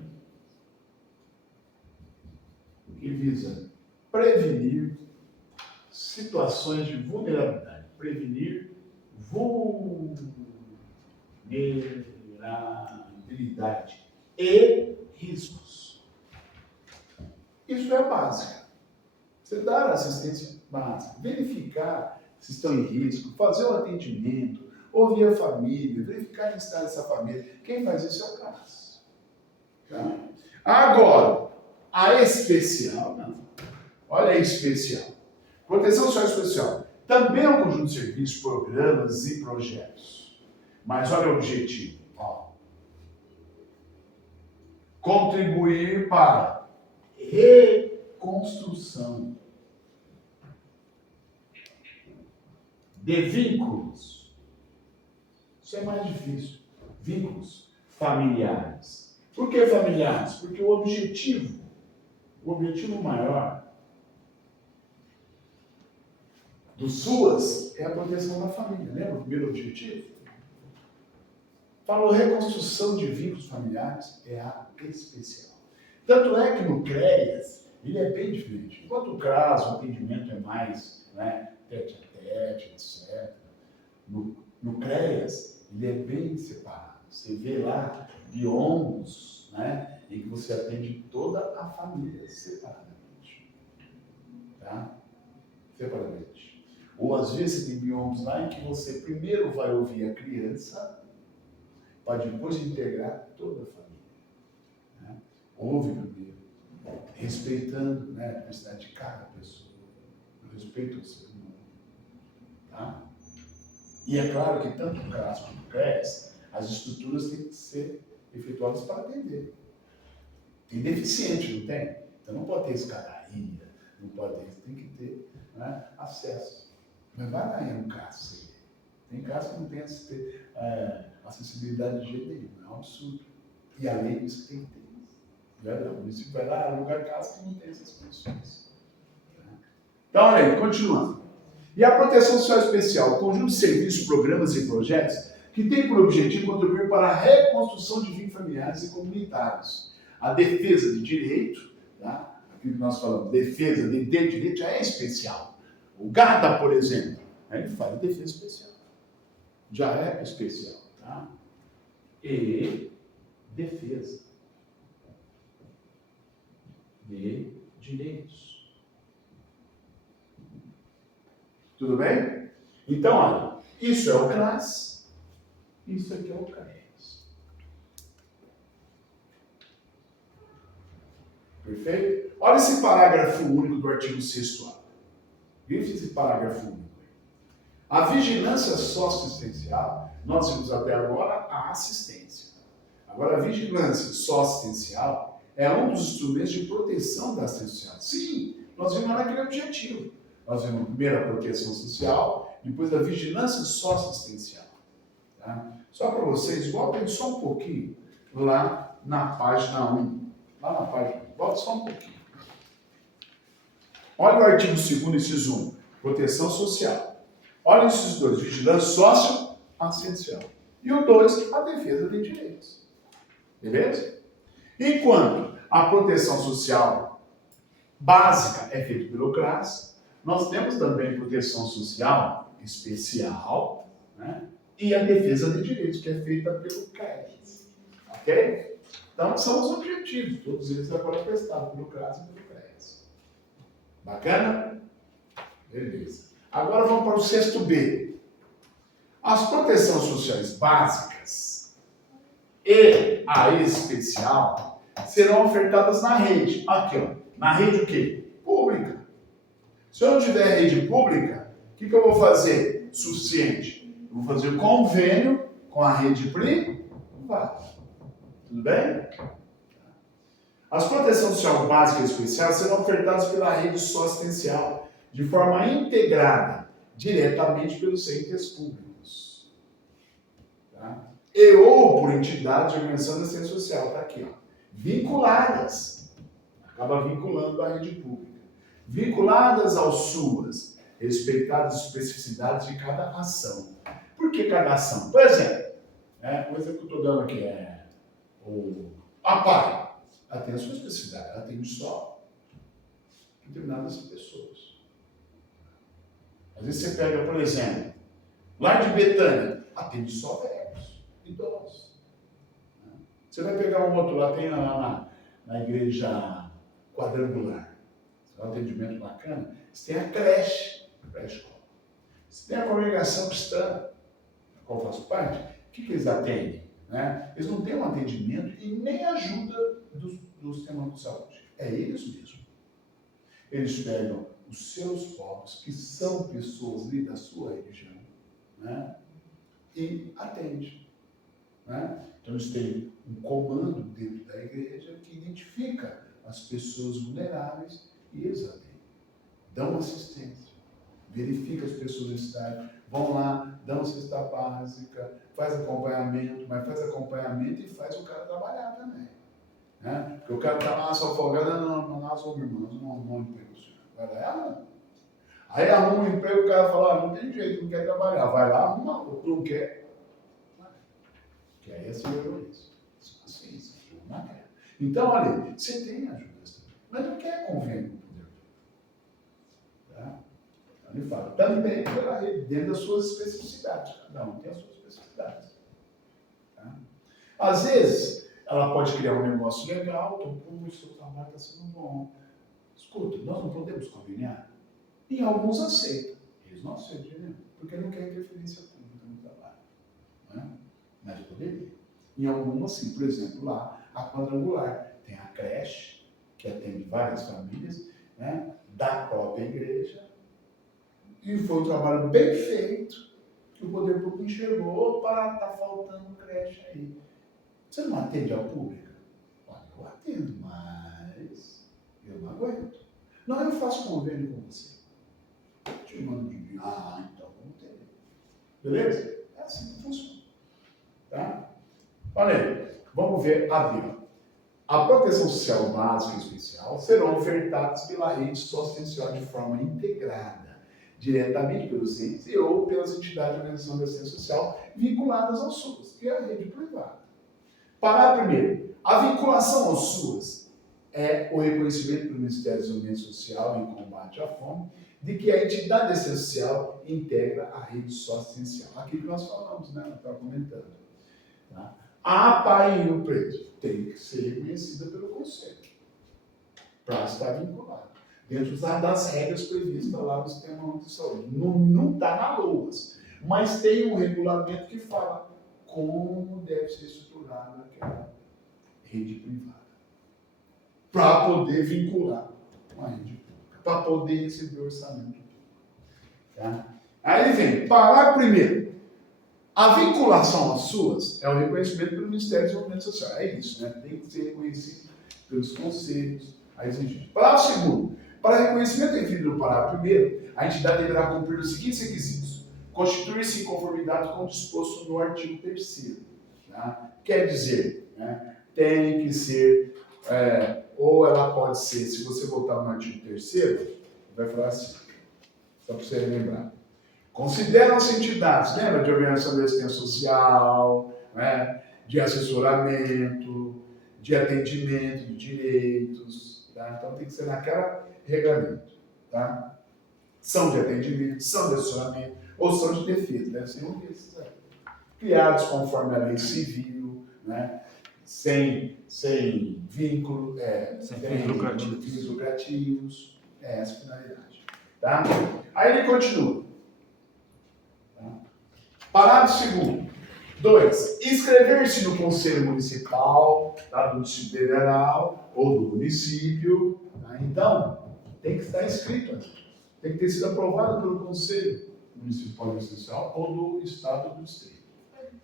situações de vulnerabilidade, prevenir vulnerabilidade e riscos. Isso é básico. Você dar assistência básica, verificar se estão em risco, fazer o atendimento, ouvir a família, verificar a necessidade dessa família. Quem faz isso é o CAS. Tá? Agora, a especial, não. Olha a especial. Proteção social especial. Também é um conjunto de serviços, programas e projetos. Mas olha o objetivo. Ó. Contribuir para reconstrução de vínculos. Isso é mais difícil. Vínculos familiares. Por que familiares? Porque o objetivo maior do SUAS é a proteção da família. Lembra o primeiro objetivo? Falou reconstrução de vínculos familiares é a especial. Tanto é que no CREAS, ele é bem diferente. Enquanto o CRAS, o atendimento é mais, né, tete a tete, etc. No CREAS, ele é bem separado. Você vê lá biombos, né, em que você atende toda a família separadamente. Tá? Separadamente. Ou às vezes você tem biombos lá em que você primeiro vai ouvir a criança para depois integrar toda a família. Né? Ouve primeiro, respeitando, né, a necessidade de cada pessoa, o respeito ao ser humano. Tá? E é claro que tanto o CRAS quanto o CRES, as estruturas têm que ser efetuadas para atender. Tem deficiente, não tem? Então não pode ter escadaria, não pode ter, tem que ter, né, acesso. Mas vai lá em um CAS. Tem CAS que não tem acessibilidade de jeito nenhum, é um absurdo. E a lei diz que tem que ter. O município vai lá, alugar casa que não tem essas condições. Então, olha aí, continuando. E a proteção social especial, conjunto de serviços, programas e projetos que tem por objetivo contribuir para a reconstrução de vínculos familiares e comunitários. A defesa de direito, tá? Aquilo que nós falamos, defesa de direito já é especial. O GADA, por exemplo, ele faz a defesa especial. Já é especial. Tá? e defesa de direitos. Tudo bem? Então, olha, isso é o CRAS, isso aqui é o CREAS. Perfeito? Olha esse parágrafo único do artigo 6º. Veja esse parágrafo único. A vigilância socioassistencial, nós vimos até agora a assistência. Agora, a vigilância socioassistencial é um dos instrumentos de proteção da assistência social. Sim, nós vimos lá naquele objetivo. Nós vimos primeiro a proteção social, depois a vigilância socioassistencial. Tá? Só para vocês, voltem só um pouquinho lá na página 1. Lá na página 1, volta só um pouquinho. Olha o artigo 2º, inciso 1, proteção social. Olha esses dois, vigilância socioassistencial. E o 2, a defesa de direitos. Beleza? Enquanto a proteção social básica é feita pelo CRAS, nós temos também proteção social especial, né? E a defesa de direitos, que é feita pelo CREAS. Ok? Então, são os objetivos, todos eles agora prestados pelo CRAS e pelo CREAS. Bacana? Beleza. Agora vamos para o 6º-B. As proteções sociais básicas e a especial serão ofertadas na rede. Aqui, ó. Na rede o quê? Pública. Se eu não tiver rede pública, o que eu vou fazer? Suficiente. Eu vou fazer convênio com a rede privada. Tudo bem? As proteções social básica e especial serão ofertadas pela rede socioassistencial de forma integrada, diretamente pelos entes públicos. Tá? E ou por entidades de organização da assistência social. Está aqui, ó. Vinculadas. Acaba vinculando a rede pública. Vinculadas ao SUAS, respeitadas as especificidades de cada ação. Por que cada ação? Por exemplo, o exemplo que eu estou dando aqui é a PAI. Ela tem a sua especificidade, ela atende só determinadas pessoas. Às vezes você pega, por exemplo, lá de Betânia, atende só velhos, idosos. Você vai pegar um outro lá, tem lá na igreja quadrangular. É um atendimento bacana. Você tem a creche, pré-escola. Você tem a congregação cristã, da qual eu faço parte. O que eles atendem? Né? Eles não têm um atendimento e nem ajuda do sistema de saúde. É eles mesmos. Eles pegam os seus povos, que são pessoas ali da sua religião, né? E atendem. Né? Então eles têm um comando dentro da igreja que identifica as pessoas vulneráveis e eles atendem. Dão assistência. Verifica as pessoas necessidades. Vão lá, dão cesta básica, faz acompanhamento, mas faz acompanhamento e faz o cara trabalhar também. Né? Porque o cara está lá só folgado, não arruma, irmão, não arruma um emprego. Vai lá e arruma. Aí arruma um emprego, o cara fala, não tem jeito, não quer trabalhar. Vai lá, arruma, não quer. Que aí é ser isso. Assim, isso não quer. Então, olha, você tem ajuda, mas não quer convênio com o poder. Tá? Então, ele fala, também pela rede, dentro das suas especificidades. Cada um tem as suas especificidades. Tá? Às vezes, ela pode criar um negócio legal, então, o seu trabalho está sendo bom. Escuta, nós não podemos conveniar? E alguns aceitam. Eles não aceitam, né? Porque não querem interferência pública no trabalho. Né? Mas poderia. Em algumas, sim. Por exemplo, lá, a quadrangular. Tem a creche, que atende várias famílias, né? Da própria igreja. E foi um trabalho bem feito, que o poder público enxergou, opa, está faltando creche aí. Você não atende ao público? Olha, eu atendo, mas eu não aguento. Não, eu faço convênio com você. Te mando de dinheiro. Ah, então vamos ter. Beleza? É assim que funciona. Tá? Olha aí, vamos ver a B. A proteção social básica e especial serão ofertadas pela rede socioassistencial de forma integrada, diretamente pelos entes e ou pelas entidades de organização da assistência social vinculadas ao SUS, que é a rede privada. Parágrafo primeiro. A vinculação ao SUS é o reconhecimento pelo Ministério do Desenvolvimento Social em combate à fome de que a entidade essencial integra a rede socioassistencial. Aquilo que nós falamos, né? Eu estava comentando. Tá? A Pai em Rio Preto tem que ser reconhecida pelo Conselho para estar vinculada, dentro das regras previstas lá no Sistema Único de Saúde. Não está na LOAS, mas tem um regulamento que fala como deve ser estruturada aquela rede privada, para poder vincular com a rede pública, para poder receber orçamento público. Tá? Aí vem, parágrafo primeiro. A vinculação às SUAS é o reconhecimento pelo Ministério do Desenvolvimento Social. É isso, né? Tem que ser reconhecido pelos conselhos. Aí, parágrafo segundo. Para reconhecimento definido no parágrafo primeiro, a entidade deverá cumprir os seguintes requisitos: constituir-se em conformidade com o disposto no artigo 3º. Tá? Quer dizer, né, tem que ser, ou ela pode ser, se você voltar no artigo 3º, vai falar assim, só para você lembrar. Consideram-se entidades, lembra, de organização de assistência social, né, de assessoramento, de atendimento de direitos, tá? Então tem que ser naquela regulamento, tá? São de atendimento, são de assessoramento ou são de defesa, deve ser um desses aí. Criados conforme a lei civil, né? Sem vínculo, sem fins lucrativos, é essa a finalidade, tá? Aí ele continua. Parágrafo 2º. 2. Inscrever-se no Conselho Municipal, tá, do Distrito Federal ou do município. Tá? Então, tem que estar inscrito. Tem que ter sido aprovado pelo Conselho Municipal e Social ou do Estado ou do Distrito.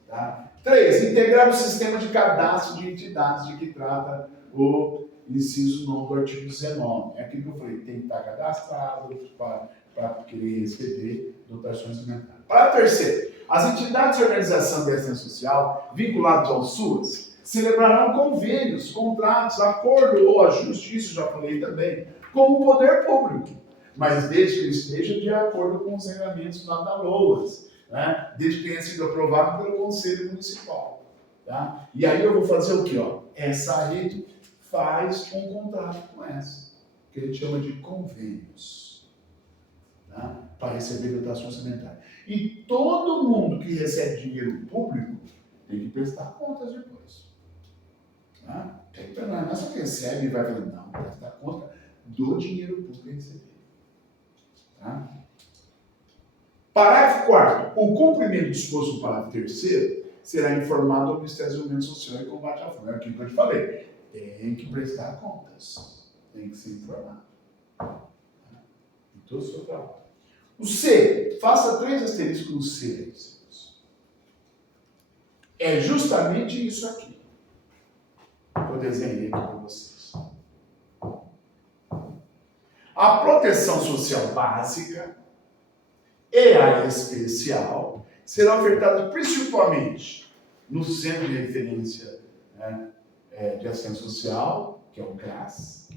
Tá? 3. Integrar o sistema de cadastro de entidades de que trata o inciso 9 do artigo 19. É aquilo que eu falei, tem que estar cadastrado para querer receber dotações alimentares. Parágrafo 3º. As entidades de organização de assistência social vinculadas ao SUAS celebrarão convênios, contratos, acordo ou ajuste, isso já falei também, com o poder público, mas desde que esteja de acordo com os regulamentos lá da LOAS, né? Desde que tenha sido aprovado pelo Conselho Municipal. Tá? E aí eu vou fazer o quê? Ó? Essa rede faz um contrato com essa, que a gente chama de convênios, tá? Para receber dotação orçamentária. E todo mundo que recebe dinheiro público tem que prestar contas depois. Tá? Não é só que recebe e vai falar, não, prestar conta do dinheiro público que recebeu. Tá? Parágrafo 4º. O cumprimento disposto no parágrafo 3º será informado ao Ministério do Desenvolvimento Social e Combate à Fome. É aquilo que eu te falei. Tem que prestar contas. Tem que ser informado. Tá? Em todo o seu trabalho. O C, faça 3 asteriscos no C. É justamente isso aqui. Eu desenhei aqui para vocês. A proteção social básica e a especial serão ofertadas principalmente no Centro de Referência, né, de Assistência Social, que é o CRAS,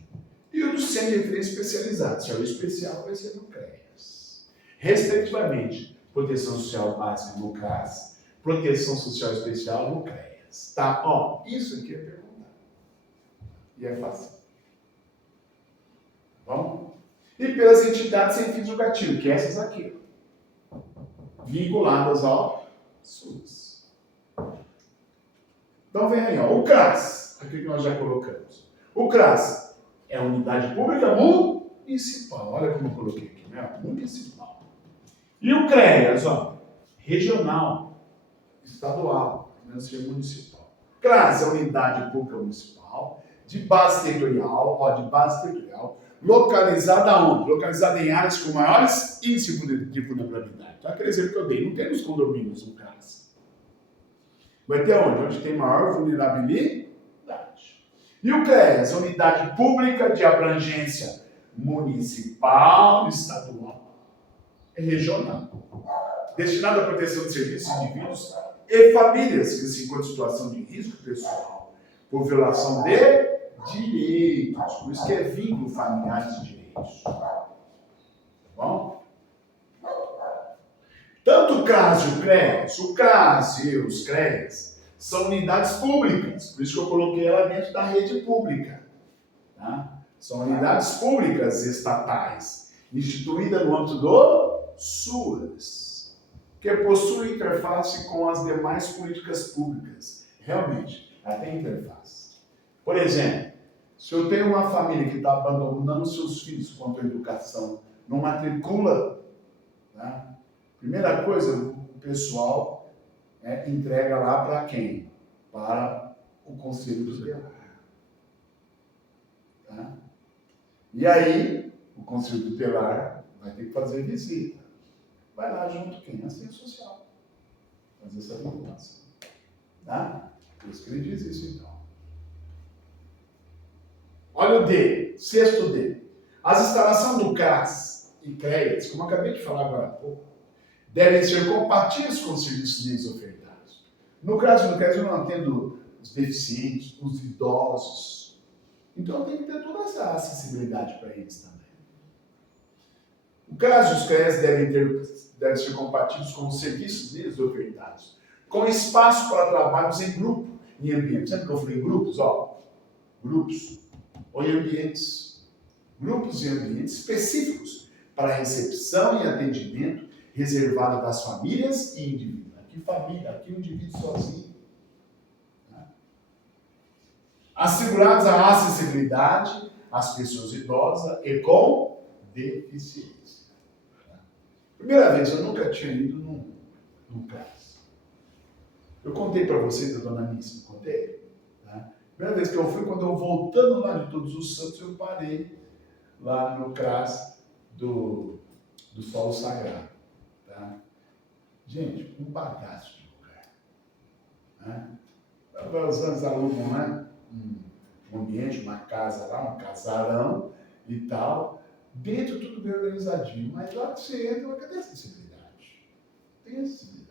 e o do Centro de Referência Especializado, que é o especial, vai ser no CREAS. Respectivamente, proteção social básica no CRAS, proteção social especial no CREAS. Tá? Ó, isso aqui é perguntar. E é fácil. Bom? E pelas entidades sem fins lucrativos, que é essas aqui. Vinculadas ao SUS. Então vem aí, ó, o CRAS, aqui que nós já colocamos. O CRAS é a unidade pública municipal. Olha como eu coloquei aqui, né? Municipal. E o CREAS, ó, regional, estadual, municipal. CRAS é a unidade pública municipal, de base territorial, localizada onde? Localizada em áreas com maiores índices de vulnerabilidade. Então, aquele exemplo que eu dei, não tem nos condomínios no CRAS. Vai ter onde? Onde tem maior vulnerabilidade. E o CREAS, a unidade pública de abrangência municipal, estadual e regional, destinada à proteção de serviços de indivíduos e famílias que se encontram em situação de risco pessoal por violação de direitos, por isso que é vínculo familiar de direitos. Tá bom? Tanto o CRAS e o CRAS e os CREAS são unidades públicas, por isso que eu coloquei ela dentro da rede pública. Tá? São unidades públicas estatais, instituídas no âmbito do SUAS, que possui interface com as demais políticas públicas realmente, ela tem interface. Por exemplo, se eu tenho uma família que está abandonando seus filhos quanto à educação, não matricula, tá? Primeira coisa, o pessoal entrega lá para quem? Para o conselho tutelar. Tá? E aí, o conselho tutelar vai ter que fazer visita. Vai lá junto quem? Assistente social. Fazer essa vinculação. Tá? Por isso que ele diz isso, então. Olha o D, sexto D. As instalações do CRAS e CREAS, como eu acabei de falar agora há pouco, devem ser compatíveis com os serviços deles ofertados. No CRAS e no CREAS eu não atendo os deficientes, os idosos. Então tem que ter toda essa acessibilidade para eles também. O CRAS e os CREAS devem ser compatíveis com os serviços deles ofertados, com espaço para trabalhos em grupo, em ambientes. Sempre que eu falei grupos, grupos, ou em ambientes, grupos e ambientes específicos para recepção e atendimento reservado das famílias e indivíduos. Aqui família, aqui o indivíduo sozinho. Assegurados a acessibilidade às pessoas idosas e com deficiência. Primeira vez, eu nunca tinha ido num CRAS. Eu contei para você da Dona Nice, não contei? Tá? Primeira vez que eu fui, quando eu voltando lá de Todos os Santos, eu parei lá no CRAS do Solo Sagrado. Tá? Gente, um bagaço de lugar. Né? Os anos alugam, né? Um ambiente, uma casa lá, um casarão e tal. Dentro tudo bem organizadinho, mas lá que você entra, cadê a acessibilidade? Tem acessibilidade.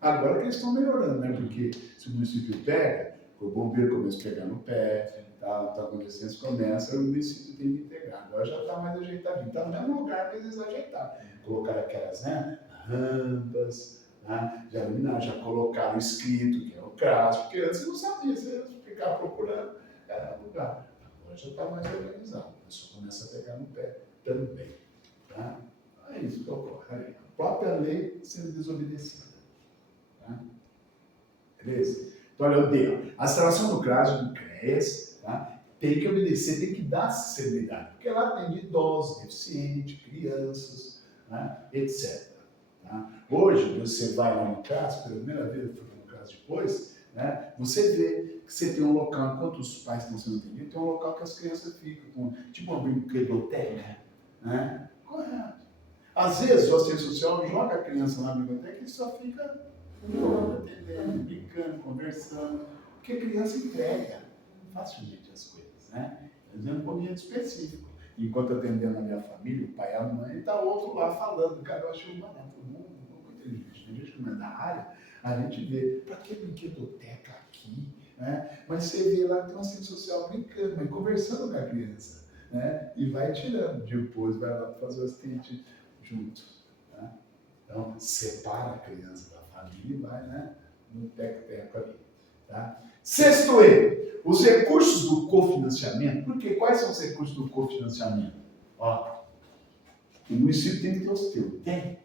Agora que eles estão melhorando, né? Porque se o município pega, o bombeiro começa a pegar no pé, tá acontecendo, começa, o município tem que integrar. Agora já está mais ajeitadinho. Está no mesmo lugar, mas eles ajeitaram. Colocaram aquelas, né? Rampas, né? Já iluminaram, já colocaram o escrito, que é o CRAS, porque antes você não sabia, você ficava procurando, era lugar. Agora já está mais organizado. A pessoa começa a pegar no pé também. Tá? É isso que ocorre. A própria lei sendo desobedecida. Tá? Beleza? Então, olha o D. A instalação do CRAS e do CREAS, tá? Tem que obedecer, tem que dar acessibilidade, porque lá tem idosos, deficientes, crianças, né? Etc. Tá? Hoje, você vai lá no CRAS, pela primeira vez eu fui no CRAS depois, né? Você vê que você tem um local, enquanto os pais estão sendo atendidos, tem um local que as crianças ficam, tipo uma brinquedoteca, né? Correto. Às vezes o assistente social joga a criança na biblioteca e só fica atendendo, brincando, conversando, porque a criança entrega facilmente as coisas, né? Fazendo um ambiente específico. Enquanto atendendo a minha família, o pai e a mãe, está outro lá falando. Cara, eu achei um barato, muito inteligente. Tem gente que não é da área, a gente vê, para que brinquedoteca aqui? Né? Mas você vê lá que tem um assistente social brincando, mas conversando com a criança, né? E vai tirando. Depois vai lá fazer o assistente junto. Né? Então, separa a criança da família e vai, né, no teco-teco ali. Tá? Sexto E, os recursos do cofinanciamento. Por quê? Quais são os recursos do cofinanciamento? Ó, o município tem que ter os teus. Tem.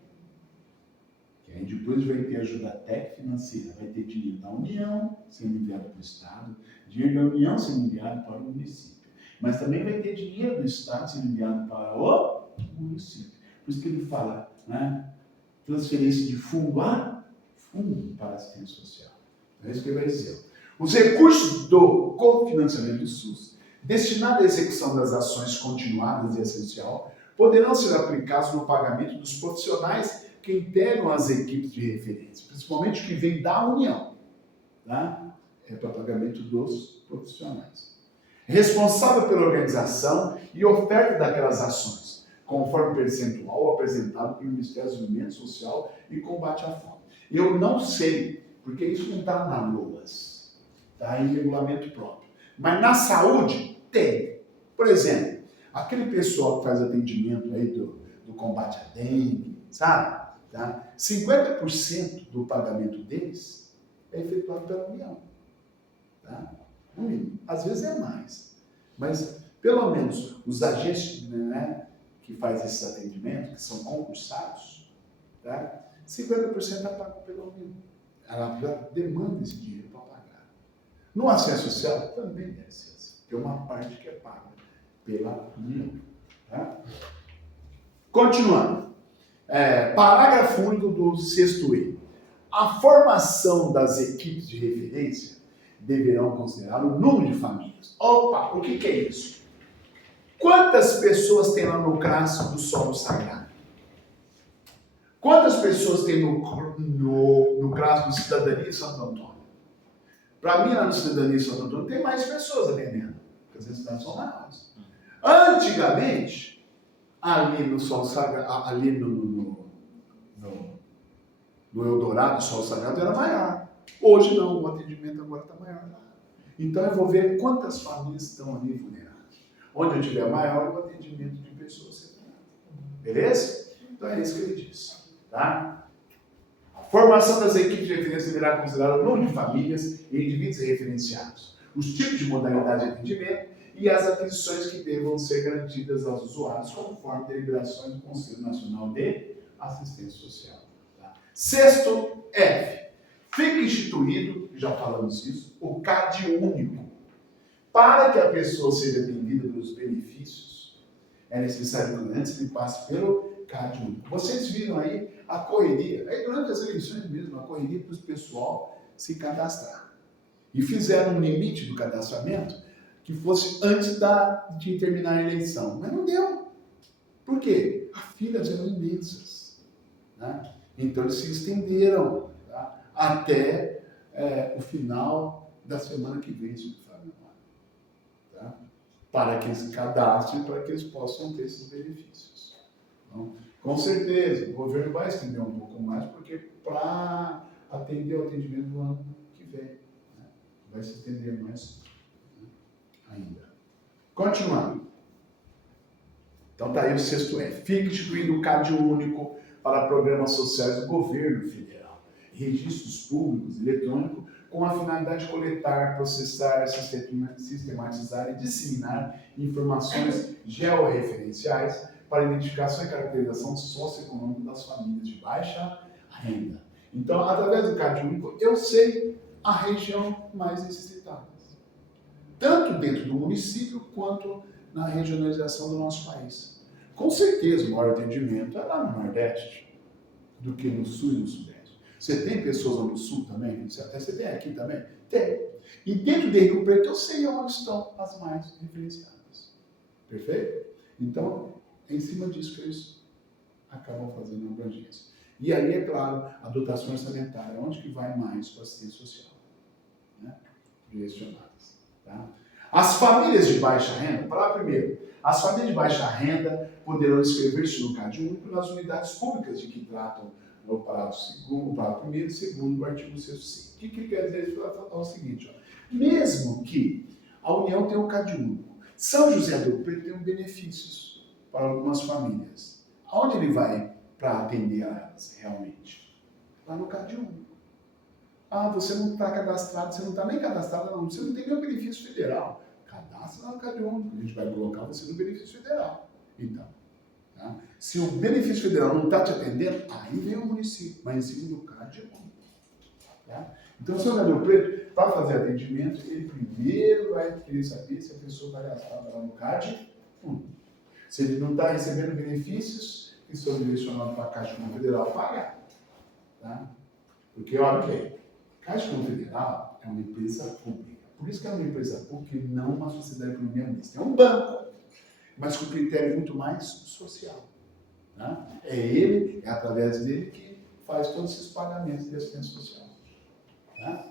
Que aí depois vai ter ajuda técnica financeira, vai ter dinheiro da União sendo enviado para o Estado, dinheiro da União sendo enviado para o município. Mas também vai ter dinheiro do Estado sendo enviado para o município. Por isso que ele fala, né? Transferência de fundo a fundo para assistência social. É isso que ele vai dizer. Os recursos do cofinanciamento do SUS, destinados à execução das ações continuadas e essencial, poderão ser aplicados no pagamento dos profissionais que integram as equipes de referência, principalmente o que vem da União. Tá? É para pagamento dos profissionais. Responsável pela organização e oferta daquelas ações, conforme percentual apresentado pelo Ministério do Desenvolvimento Social e Combate à Fome. Eu não sei, porque isso não está na LOAS, está em regulamento próprio. Mas na saúde, tem. Por exemplo, aquele pessoal que faz atendimento aí do combate à dengue, sabe? Tá? 50% do pagamento deles é efetuado pela União. Tá? Às vezes é mais. Mas, pelo menos, os agentes, né, que fazem esses atendimentos, que são concursados, tá? 50% é pago pela União. Ela já demanda esse dinheiro para pagar. No assistência social também deve ser assim. Tem uma parte que é paga pela União. Tá? Continuando. Parágrafo único do 6º item. A formação das equipes de referência deverão considerar o número de famílias. Opa, o que é isso? Quantas pessoas tem lá no CRAS do Solo Sagrado? Quantas pessoas tem no CRAS do Cidadania e Santo Antônio? Para mim, lá no Cidadania e Santo Antônio, tem mais pessoas atendendo, porque as necessidades são maiores. Antigamente, ali no Solo Sagrado, ali no Eldorado, o Solo Sagrado era maior. Hoje não, o atendimento agora está maior lá. Então eu vou ver quantas famílias estão ali vulneráveis. Onde eu tiver maior, o atendimento de pessoas separadas. Beleza? Então é isso que ele diz. Tá? A formação das equipes de referência deverá considerar o número de famílias e indivíduos referenciados, os tipos de modalidade de atendimento e as aquisições que devam ser garantidas aos usuários, conforme deliberações do Conselho Nacional de Assistência Social. Tá? 6º F. Fica instituído, já falamos isso, o CAD único. Para que a pessoa seja atendida pelos benefícios, é necessário que antes ele passe pelo CAD único. Vocês viram aí a correria, aí durante as eleições mesmo, a correria para o pessoal se cadastrar. E fizeram um limite do cadastramento que fosse antes de terminar a eleição. Mas não deu. Por quê? As filas eram imensas. Né? Então eles se estenderam, tá? Até o final da semana que vem, se não me engano, tá? Para que eles se cadastrem, para que eles possam ter esses benefícios. Então, com certeza, o governo vai estender um pouco mais, porque para atender o atendimento do ano que vem, né? Vai se estender mais ainda. Continuando. Então está aí o 6º F. Fica instituído o CAD único para programas sociais do governo federal. Registros públicos eletrônicos com a finalidade de coletar, processar, sistematizar e disseminar informações georreferenciais para identificação e caracterização socioeconômica das famílias de baixa renda. Então, através do CAD único, eu sei a região mais necessitada. Tanto dentro do município, quanto na regionalização do nosso país. Com certeza, o maior atendimento é lá no Nordeste, do que no Sul e no Sudeste. Você tem pessoas lá no Sul também? Você tem aqui também? Tem. E dentro de Rio Preto, eu sei onde estão as mais referenciadas. Perfeito? Então, é em cima disso que eles acabam fazendo a abrangência. E aí, é claro, a dotação orçamentária, onde que vai mais para a assistência social? Né? Direcionadas. Tá? As famílias de baixa renda, para primeiro, as famílias de baixa renda poderão inscrever-se no CAD único nas unidades públicas de que tratam o parágrafo 1º e 2º do artigo 6º. O que quer dizer isso? Vai falar o seguinte, ó. Mesmo que a União tenha um CAD único, São José do Rio Preto tem benefícios para algumas famílias. Aonde ele vai para atender a elas realmente? Lá no CAD único. Ah, você não está cadastrado, você não está nem cadastrado, não. Você não tem nenhum benefício federal. Cadastra lá no CAD único. A gente vai colocar você no benefício federal. Então, tá? Se o benefício federal não está te atendendo, aí vem o município, mas em cima do CAD único. Tá? Então, o São José do Rio Preto, para fazer atendimento, ele primeiro vai querer saber se a pessoa está cadastrada lá no CAD único. Se ele não está recebendo benefícios que são direcionados para a Caixa Econômica Federal, paga. Tá? Porque, olha bem, Caixa Econômica Federal é uma empresa pública. Por isso que é uma empresa pública e não uma sociedade de economia mista. É um banco, mas com critério muito mais social. Tá? É através dele que faz todos esses pagamentos de assistência social. Tá?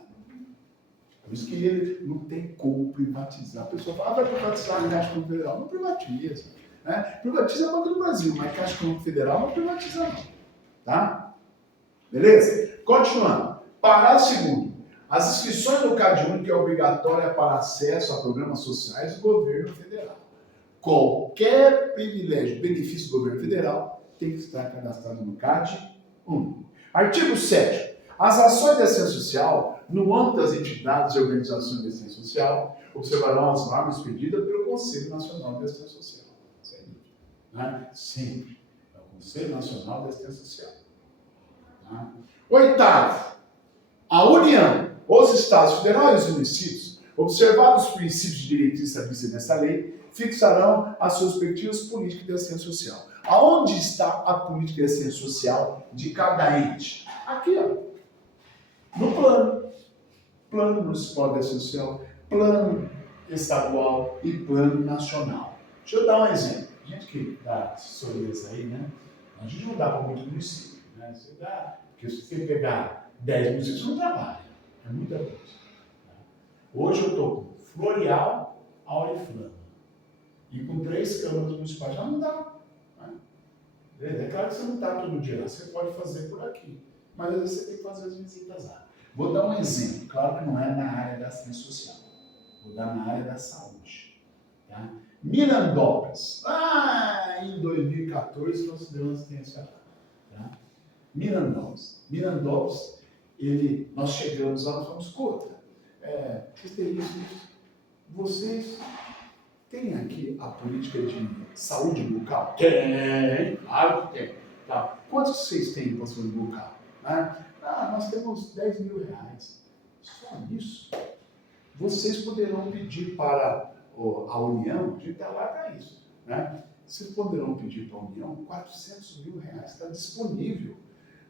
Por isso que ele não tem como privatizar. A pessoa fala, vai privatizar a Caixa Econômica Federal. Não privatiza. Né? Privatiza o Banco do Brasil, mas a Caixa Econômica Federal não privatiza não. Tá? Beleza? Continuando. Parágrafo 2º. As inscrições no CAD único é obrigatória para acesso a programas sociais do governo federal. Qualquer privilégio, benefício do governo federal tem que estar cadastrado no CAD único. Artigo 7º. As ações de assistência social, no âmbito das entidades e organizações de assistência social, observarão as normas pedidas pelo Conselho Nacional de Assistência Social. Né? Sempre. É o Conselho Nacional de Assistência Social. Tá? 8º. A União, os Estados Federais e os municípios Observados os princípios de direito estabelecidos nessa lei, fixarão as suas perspectivas políticas de assistência social. Aonde está a política de assistência social de cada ente? Aqui, ó. No plano. Plano municipal de assistência social, plano estadual e plano nacional. Deixa eu dar um exemplo. A gente que dá assessorias aí, né? A gente não dá para muito município, né? Você dá, porque se você pegar 10 municípios, você não trabalha. É muita coisa. Hoje eu estou com Floreal, Auriflama. E com 3 câmaras municipais já não dá. Né? É claro que você não está todo dia lá, você pode fazer por aqui. Mas às vezes você tem que fazer as visitas lá. Vou dar um exemplo, claro que não é na área da assistência social. Vou dar na área da saúde. Tá? Mirandópolis. Em 2014 nós tivemos assistência lá. Tá? Mirandópolis. Mirandópolis, nós chegamos lá e falamos, escuta, vocês têm isso? Vocês têm aqui a política de saúde bucal? Tem, claro que tem. Tá. Quantos vocês têm para saúde bucal? Né? Nós temos 10 mil reais. Só isso. Vocês poderão pedir para a União, a gente está lá para isso, né? Vocês poderão pedir para a União 400 mil reais, está disponível.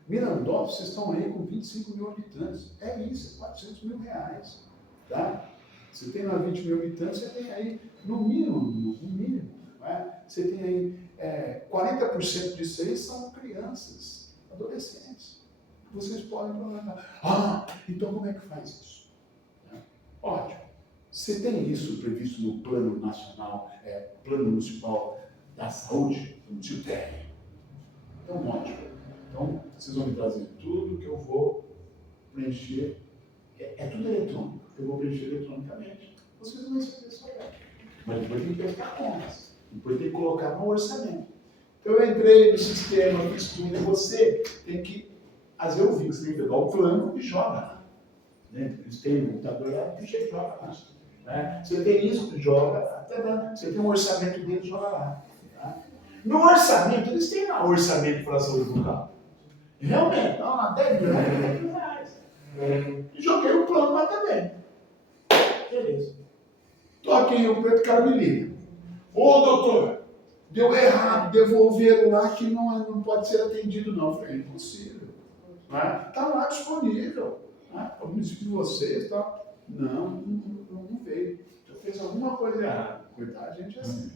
Mirandópolis, vocês estão aí com 25 mil habitantes. É isso, 400 mil reais. Tá? Você tem lá 20 mil habitantes, você tem aí, no mínimo, né? Você tem aí 40% disso aí são crianças, adolescentes. Vocês podem programar. Então como é que faz isso? Ótimo. Você tem isso previsto no plano nacional, plano municipal da saúde? O município tem. Então, ótimo. Então, vocês vão me trazer tudo que eu vou preencher. É tudo eletrônico. Eu vou preencher eletronicamente. Vocês vão receber essa oferta. Mas depois tem que prestar contas. Depois tem que colocar no orçamento. Então, eu entrei no sistema, fiz tudo, e você tem que, às vezes eu vi, você tem que pegar o plano e joga lá. Né? Eles têm um computador lá, e joga lá. Né? Você tem isso, joga, você tem um orçamento dele, joga lá. Tá? No orçamento, eles têm lá orçamento para a saúde bucal. Realmente, então, lá 10 mil reais. E joguei o plano lá também. Beleza. Estou aqui em Rio Preto, o cara me liga. Ô, doutor, deu errado, devolveram lá que não pode ser atendido, não. Eu falei, é impossível. Está lá disponível. O município de vocês, tá? Não veio. Já fez alguma coisa errada. Coitado, a gente é assim.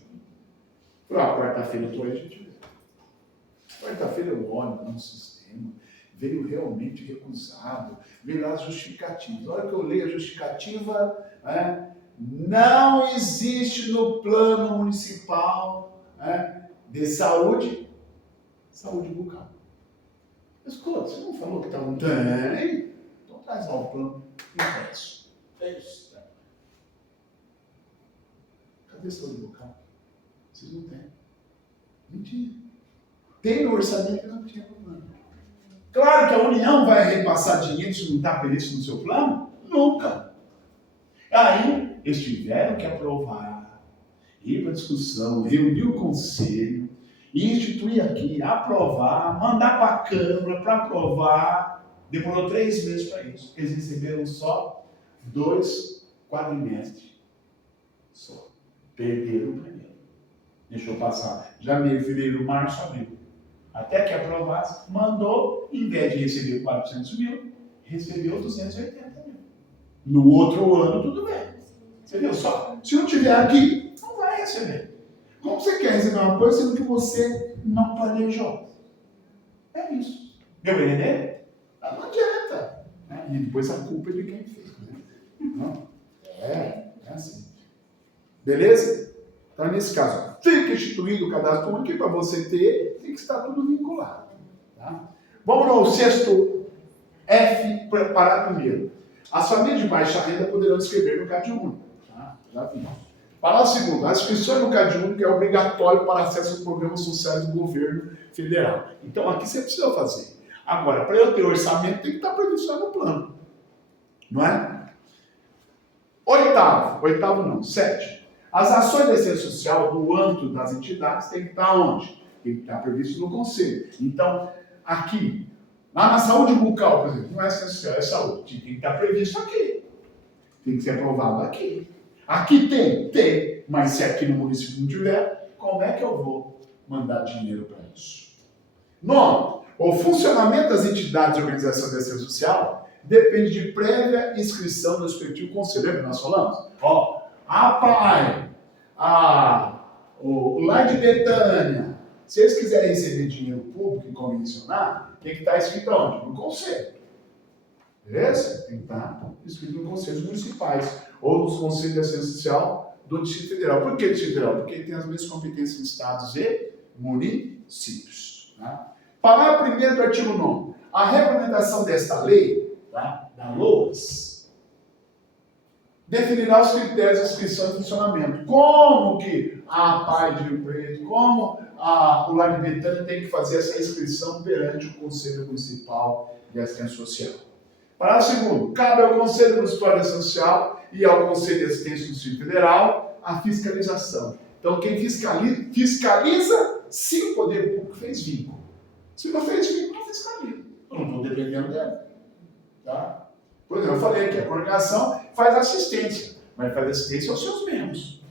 Quarta-feira eu estou aí, a gente vê. Quarta-feira eu olho no sistema, veio realmente recusado, veio lá as justificativas. A hora que eu leio a justificativa, não existe no plano municipal de saúde bucal. Escuta, você não falou que estava tem? Então traz lá o plano impresso. É isso. Cadê saúde bucal? Vocês não têm. Mentira. Tem no orçamento e não tinha no plano. Claro que a União vai repassar dinheiro se não está previsto no seu plano? Nunca. Aí, eles tiveram que aprovar, ir para discussão, reunir o conselho, instituir aqui, aprovar, mandar para a Câmara para aprovar. Demorou 3 meses para isso. Eles receberam só 2 quadrimestres. Só. Perderam o primeiro. Deixou passar janeiro, fevereiro, março, abril. Até que aprovasse, mandou, em vez de receber 400 mil, recebeu 280 mil. No outro ano, tudo bem. Você viu só? Se não tiver aqui, não vai receber. Como você quer receber uma coisa sendo que você não planejou? É isso. Deu para entender? Não adianta. E depois a culpa é de quem fez. Né? Não. É assim. Beleza? Então, nesse caso, fica instituído o cadastro único e para você ter, tem que estar tudo vinculado. Tá? Vamos ao 6º F, parágrafo primeiro. As famílias de baixa renda poderão inscrever no CAD único. Tá? Já vimos. Parágrafo 2º. A inscrição no CAD único é obrigatório para acesso aos programas sociais do governo federal. Então, aqui você precisa fazer. Agora, para eu ter orçamento, tem que estar previsto no plano. Não é? 7º. As ações de assistência social do âmbito das entidades têm que estar onde? Tem que estar previsto no conselho. Então, aqui, lá na saúde bucal, por exemplo, não é assistência social, é saúde. Tem que estar previsto aqui. Tem que ser aprovado aqui. Aqui tem? Tem. Mas se aqui no município não tiver, como é que eu vou mandar dinheiro para isso? Nono, o funcionamento das entidades de organização de assistência social depende de prévia inscrição no respectivo conselho. Lembra que nós falamos? Ó, a PAI, o Lar de Betânia, se eles quiserem receber dinheiro público e convencionar, tem que estar escrito onde? No conselho. Beleza? Tem que estar escrito no conselhos municipais ou nos conselhos de assistência social do Distrito Federal. Por que Distrito Federal? Porque ele tem as mesmas competências de estados e municípios. Tá? Parágrafo 1º do artigo 9º. A regulamentação desta lei, tá, da LOAS, definirá os critérios de inscrição e funcionamento. Como que a PAI de Rio Preto, como o Lar de Betânia tem que fazer essa inscrição perante o Conselho Municipal de Assistência Social. Parágrafo 2º. Cabe ao Conselho Municipal de Assistência Social e ao Conselho de Assistência do Distrito Federal a fiscalização. Então, quem fiscaliza se o poder público fez vínculo. Se não fez vínculo, não fiscaliza. Eu não estou dependendo dele. Tá? Por exemplo, eu falei que a congregação faz assistência, mas faz assistência aos seus membros.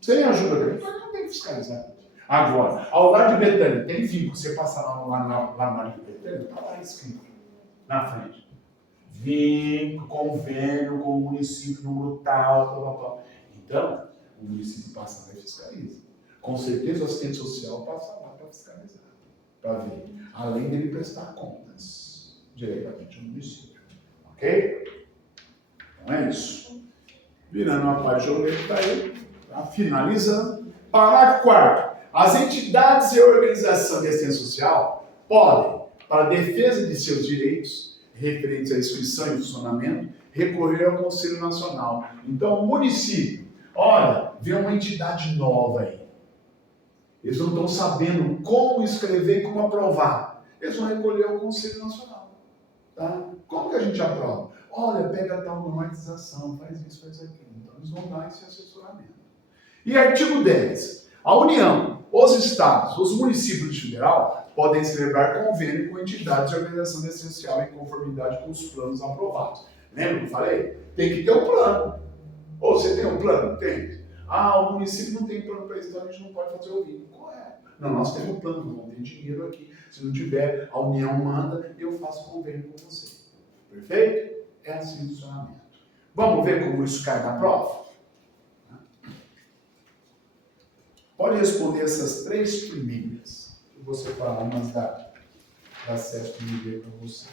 Sem ajuda dele, então não tem que fiscalizar. Agora, ao Lar de Betânia, tem vínculo. Você passar lá no Lar de Betânia, está lá escrito, na frente. Vínculo, convênio com o município, número tal. Então, o município passa lá e fiscaliza. Com certeza, o assistente social passa lá para fiscalizar, para ver, além dele prestar contas diretamente ao município. Ok? Então é isso. Virando a página, o leito está aí, tá? Finalizando. Parágrafo 4º. As entidades e organizações de assistência social podem, para a defesa de seus direitos referentes à inscrição e funcionamento, recorrer ao Conselho Nacional. Então, o município, olha, vê uma entidade nova aí. Eles não estão sabendo como escrever e como aprovar. Eles vão recolher ao Conselho Nacional. Tá? Como que a gente aprova? Olha, pega tal normatização, faz isso, faz aquilo. Então, eles vão dar esse assessoramento. E artigo 10. A União, os Estados, os municípios federal podem celebrar convênio com entidades de organização essencial em conformidade com os planos aprovados. Lembra que eu falei? Tem que ter um plano. Ou você tem um plano? Tem. O município não tem plano para isso, então a gente não pode fazer o vínculo. Correto. Não, nós temos um plano, não tem dinheiro aqui. Se não tiver, a União manda e eu faço convênio com você. Perfeito? É assim o funcionamento. Vamos ver como isso cai na prova? Pode responder essas 3 primeiras. Eu vou separar umas da sétima nível para você.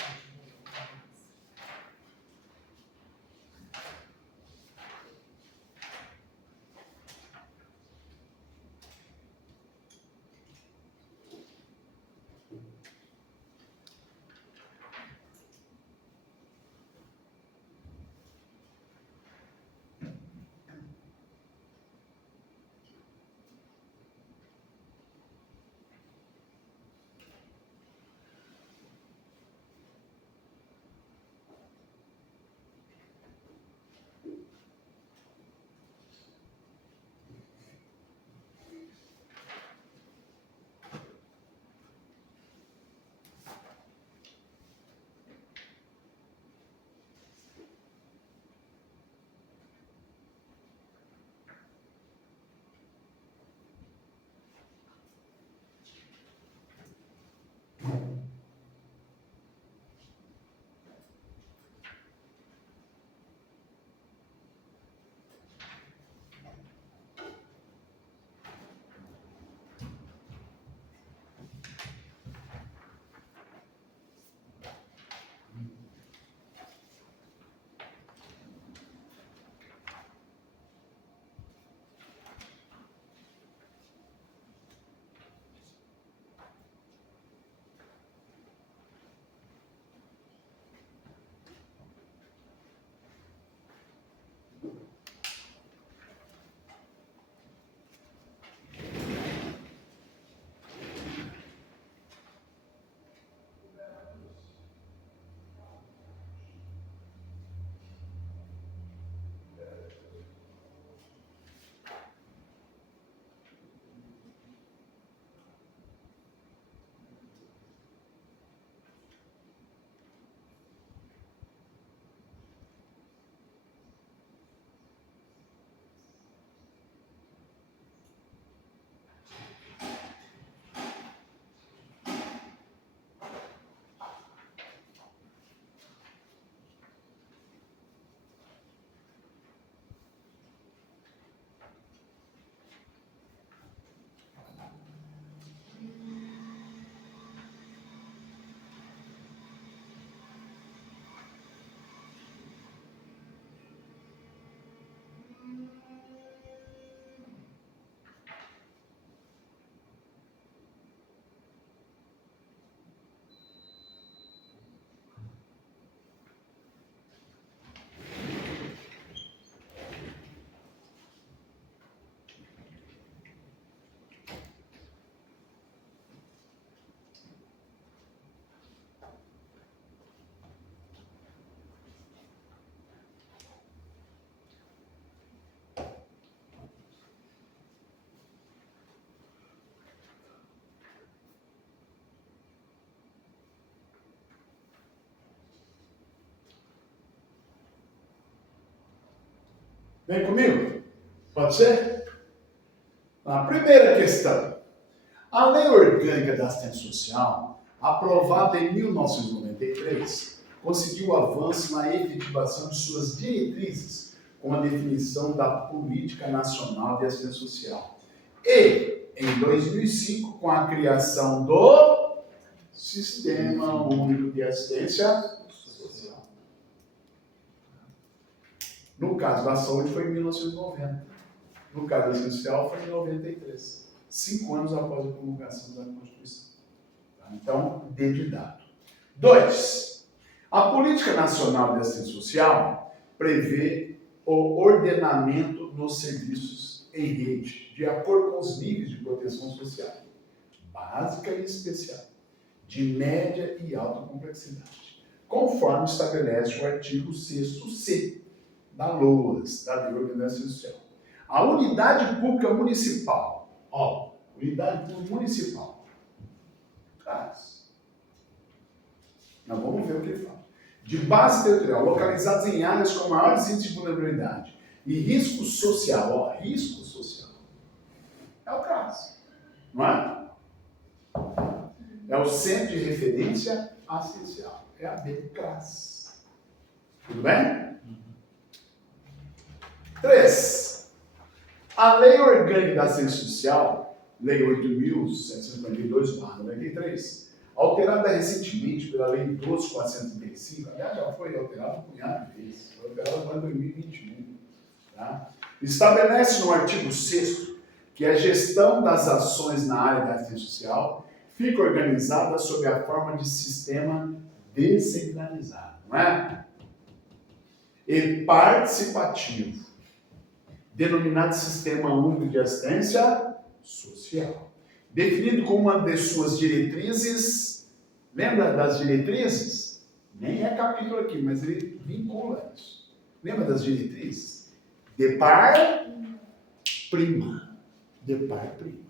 Vem comigo? Pode ser? A primeira questão. A Lei Orgânica da Assistência Social, aprovada em 1993, conseguiu avanço na efetivação de suas diretrizes com a definição da Política Nacional de Assistência Social. E, em 2005, com a criação do Sistema Único de Assistência Social. No caso da saúde foi em 1990. No caso da assistência social foi em 93. 5 anos após a promulgação da Constituição. Então, dentro de dado. 2. A Política Nacional de Assistência Social prevê o ordenamento dos serviços em rede, de acordo com os níveis de proteção social, básica e especial, de média e alta complexidade, conforme estabelece o artigo 6º-C da LOAS, da Lei Orgânica da Assistência Social. A unidade pública municipal, unidade pública municipal, nós vamos ver o que ele fala. De base territorial, localizados em áreas com maiores índices de vulnerabilidade e risco social, risco social, é o CRAS, não é? É o Centro de Referência Assistencial, é a BCRAS. Tudo bem? 3. A Lei Orgânica da Assistência Social, Lei 8.752/93, alterada recentemente pela Lei 12.435, aliás, já foi alterada um punhado de vezes, foi alterada agora em 2021, tá? Estabelece no artigo 6º que a gestão das ações na área da assistência social fica organizada sob a forma de sistema descentralizado, não é? E participativo, denominado Sistema Único de Assistência Social, definido como uma de suas diretrizes. Lembra das diretrizes? Nem é capítulo aqui, mas ele vincula isso. Lembra das diretrizes? De par prima. De par prima.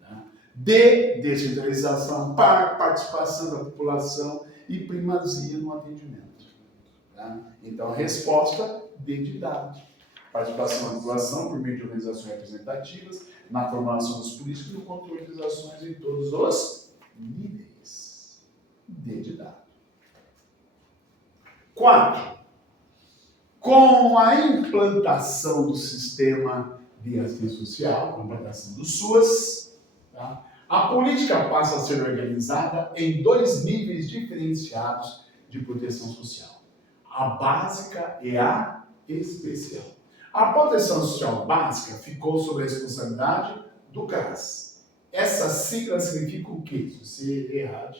Tá? De descentralização, par participação da população e primazia no atendimento. Tá? Então, resposta de dado. Participação da população por meio de organizações representativas, na formulação dos políticos e no controle das ações em todos os níveis. De dado. 4. Com a implantação do sistema de assistência social, a implantação do SUAS, tá? A política passa a ser organizada em 2 níveis diferenciados de proteção social: a básica e a especial. A proteção social básica ficou sob a responsabilidade do CRAS. Essa sigla significa o quê? Se você errar,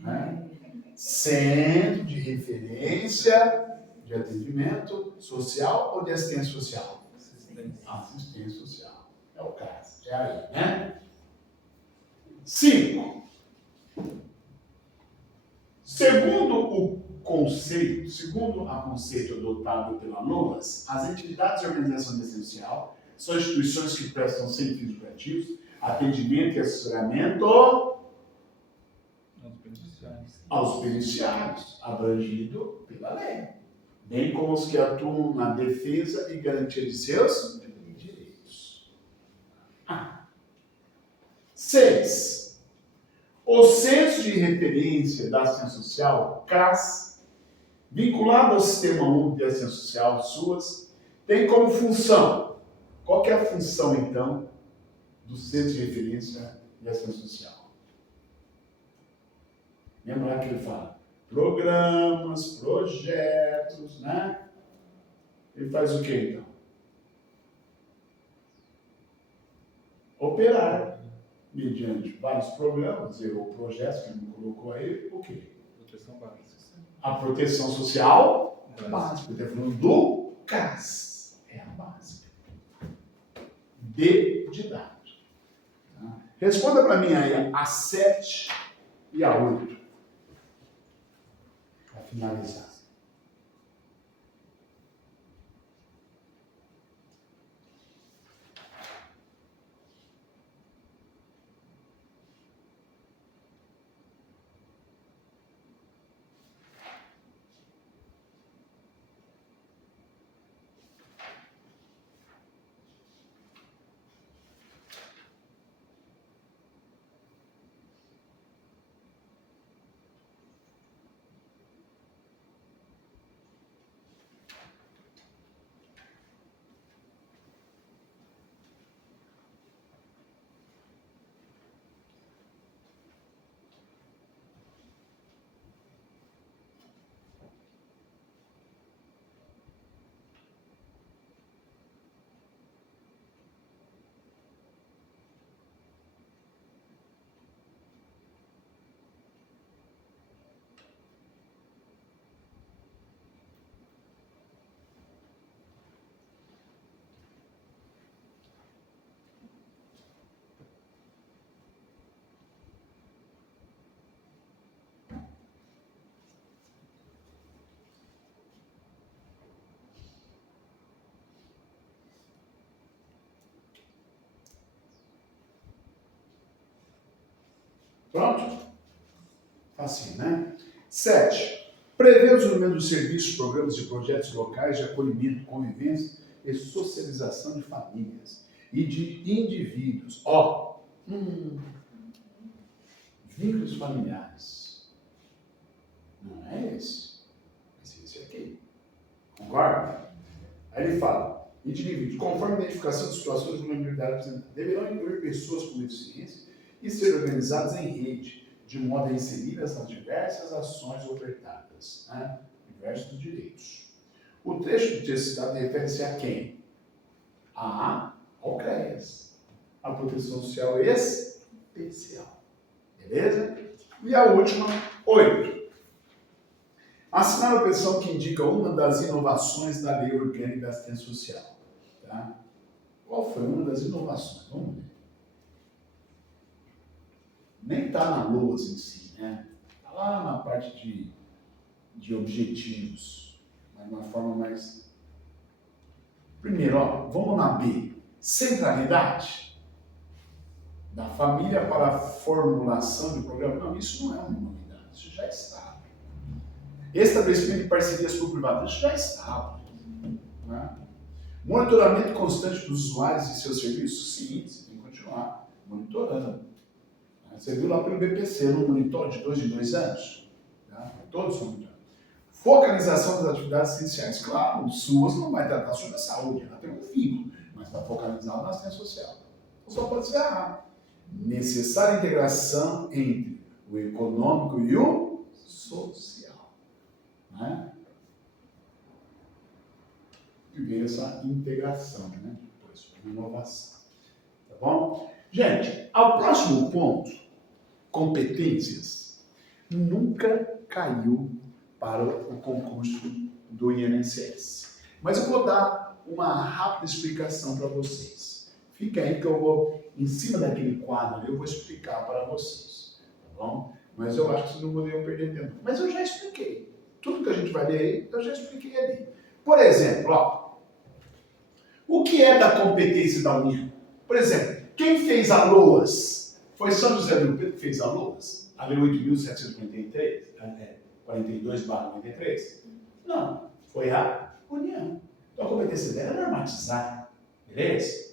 né? Centro de Referência de Atendimento Social ou de Assistência Social? Assistência Social. É o CRAS. É aí, né? 5. Segundo a conceito adotado pela LOAS, as entidades de organização de assistência social são instituições que prestam sem fins lucrativos atendimento e assessoramento aos beneficiários, abrangido pela lei, bem como os que atuam na defesa e garantia de seus direitos. 6. O Centro de Referência da Assistência Social, CRAS, vinculado ao Sistema Único de Assistência Social, SUAS, tem como função. Qual que é a função, então, do Centro de Referência de Assistência Social? Lembra lá que ele fala? Programas, projetos, né? Ele faz o quê, então? Operar, mediante vários programas ou projetos que ele colocou aí, o quê? Proteção básica. A proteção social básica. Está falando do CAS. É a básica. De dado. Tá? Responda para mim aí a 7 e a 8. Para finalizar. Pronto? Assim, né? 7. Prever o desenvolvimento dos serviços, programas e projetos locais de acolhimento, convivência e socialização de famílias e de indivíduos. Vínculos familiares. Não é esse. Mas esse aqui. Concorda? Aí ele fala, indivíduos, conforme a identificação de situações de vulnerabilidade apresentadas, deverão incluir pessoas com deficiência e ser organizados em rede, de modo a inseri-las nas diversas ações ofertadas, né? Diversos direitos. O trecho do texto citado refere-se a quem? Ao CREAS, a proteção social especial. Beleza? E a última, 8. Assinar a petição que indica uma das inovações da Lei Orgânica da Assistência Social. Tá? Qual foi uma das inovações? Vamos ver. Nem está na LOAS em si, né? Está lá na parte de objetivos, mas de uma forma mais... Primeiro, vamos na B. Centralidade da família para a formulação de programa. Não, isso não é uma novidade, isso já está. Estabelecimento de parcerias público-privadas, isso já está. Né? Monitoramento constante dos usuários e seus serviços? Sim, você tem que continuar monitorando. Você viu lá pelo BPC, no monitor de 2 em 2 anos? Tá? Todos são monitorados. Focalização das atividades essenciais. Claro, o SUS não vai tratar sobre a saúde, ela tem um vínculo, mas está focalizado na assistência social. Então só pode ser errado. Necessária integração entre o econômico e o social. Né? E ver essa integração, né? Depois, uma inovação. Tá bom? Gente, ao próximo ponto, competências, nunca caiu para o concurso do INSS. Mas eu vou dar uma rápida explicação para vocês. Fica aí que eu vou, em cima daquele quadro ali, eu vou explicar para vocês. Tá bom? Mas eu acho que vocês não poderiam perder tempo. Mas eu já expliquei. Tudo que a gente vai ler aí, eu já expliquei ali. Por exemplo, o que é da competência da União? Por exemplo, quem fez a LOAS? Foi São José do Rio Preto que fez a LOAS? A Lei 8.743? 42/93? Não, foi a União. Então a competência dela é normatizar. Beleza?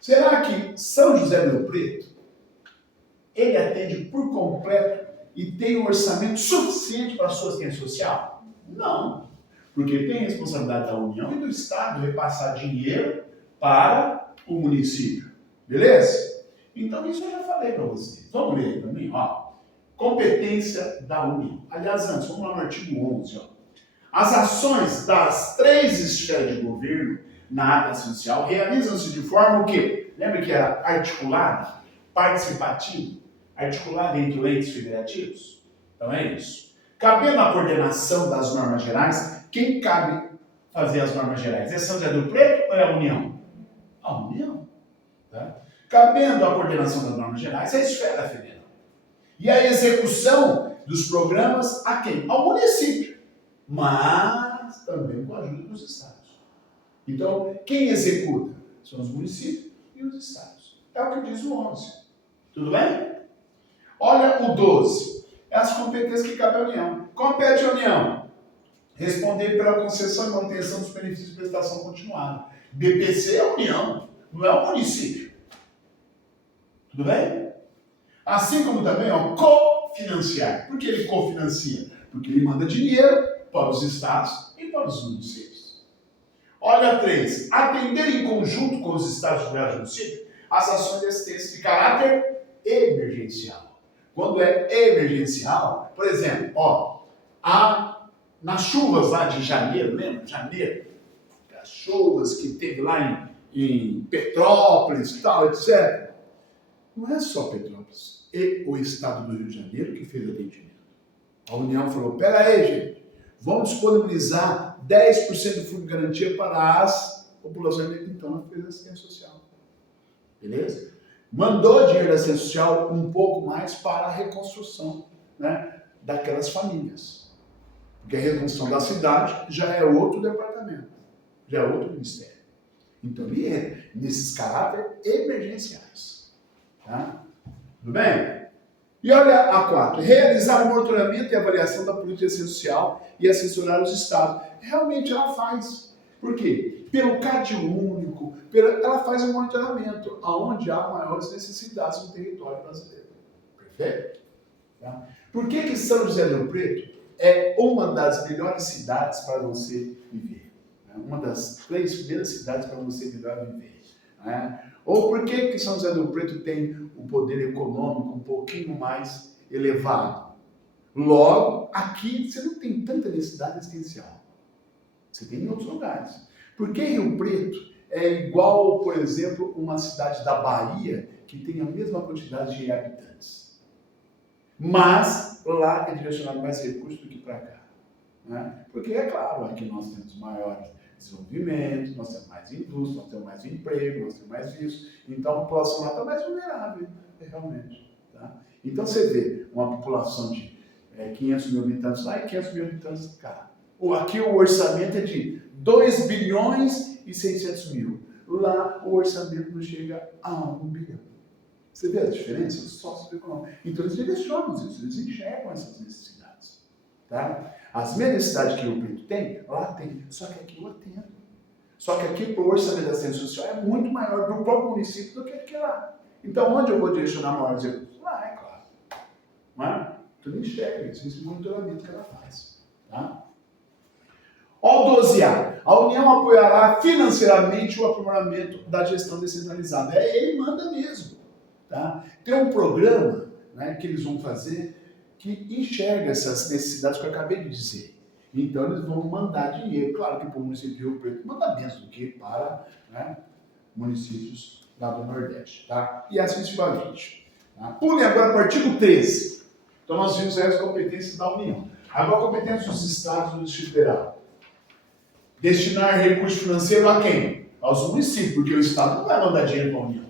Será que São José do Rio Preto, ele atende por completo e tem um orçamento suficiente para a sua assistência social? Não. Porque tem responsabilidade da União e do Estado repassar dinheiro para o município. Beleza? Então isso eu já falei para vocês. Vamos ler aí também, competência da União. Aliás, antes, vamos lá no artigo 11. As ações das 3 esferas de governo na área essencial realizam-se de forma o quê? Lembra que era articulada, participativa, articulada entre entes federativos? Então é isso. Cabendo a coordenação das normas gerais, quem cabe fazer as normas gerais? É São José do Rio Preto ou é a União? A União. Tá? Cabendo a coordenação das normas gerais, é a esfera federal. E a execução dos programas a quem? Ao município. Mas também com a ajuda dos estados. Então, quem executa? São os municípios e os estados. É o que diz o 11. Tudo bem? Olha o 12. É as competências que cabe à União. Compete à União responder pela concessão e manutenção dos benefícios de prestação continuada. BPC é a União, não é o município. Tudo bem? Assim como também, cofinanciar. Por que ele cofinancia? Porque ele manda dinheiro para os estados e para os municípios. Olha 3. Atender em conjunto com os estados e os municípios as ações de assistência de caráter emergencial. Quando é emergencial, por exemplo, nas chuvas lá de janeiro, lembra? Janeiro, as chuvas que teve lá em Petrópolis, tal, etc. Não é só Petrópolis e o estado do Rio de Janeiro que fez o atendimento. A União falou, pera aí, gente, vamos disponibilizar 10% do fundo de garantia para as populações. Então, ela fez assistência social. Beleza? Mandou dinheiro da assistência social um pouco mais para a reconstrução, né, daquelas famílias. Porque a reconstrução da cidade já é outro departamento, já é outro ministério. Então, ele nesses caráteres emergenciais. Tá? Tudo bem? E olha a 4. Realizar o monitoramento e avaliação da política social e assessorar os estados. Realmente ela faz. Por quê? Pelo CAD único, ela faz o monitoramento, aonde há maiores necessidades no território brasileiro. Perfeito? Tá? Por que São José do Rio Preto é uma das melhores cidades para você viver? Uma das 3 primeiras cidades para você melhor viver. Né? Ou por que São José do Rio Preto tem um poder econômico um pouquinho mais elevado? Logo, aqui você não tem tanta necessidade existencial. Você tem em outros lugares. Por que Rio Preto é igual, por exemplo, uma cidade da Bahia que tem a mesma quantidade de habitantes? Mas lá é direcionado mais recursos do que para cá. Né? Porque, é claro, aqui nós temos maiores desenvolvimento, nós temos mais indústria, nós temos mais emprego, nós temos mais isso. Então a população lá está mais vulnerável, realmente. Tá? Então você vê uma população de 500 mil habitantes lá e 500 mil habitantes cá. Aqui o orçamento é de 2 bilhões e 600 mil. Lá o orçamento não chega a 1 bilhão. Você vê a diferença? Socioeconômico. Então eles direcionam isso, eles enxergam essas necessidades. Tá? As mesmas necessidades que o Rio Preto tem, lá tem. Só que aqui eu atendo. Só que aqui o orçamento da assistência social é muito maior do próprio município do que aqui lá. Então onde eu vou direcionar maiores recursos? Lá, é claro. Mas tu não enxerga isso, esse monitoramento que ela faz. Tá? Ó, o 12A. A União apoiará financeiramente o aprimoramento da gestão descentralizada. Ele manda mesmo. Tá? Tem um programa, né, que eles vão fazer que enxerga essas necessidades que eu acabei de dizer. Então eles vão mandar dinheiro. Claro que para o município de Rio Preto manda menos do que para, né, municípios lá do Nordeste. Tá? E assim sucessivamente. Tá? Pule agora para o artigo 13. Então nós vimos aí as competências da União. Agora a competência dos estados e do Distrito Federal. Destinar recurso financeiro a quem? Aos municípios, porque o estado não vai mandar dinheiro para a União.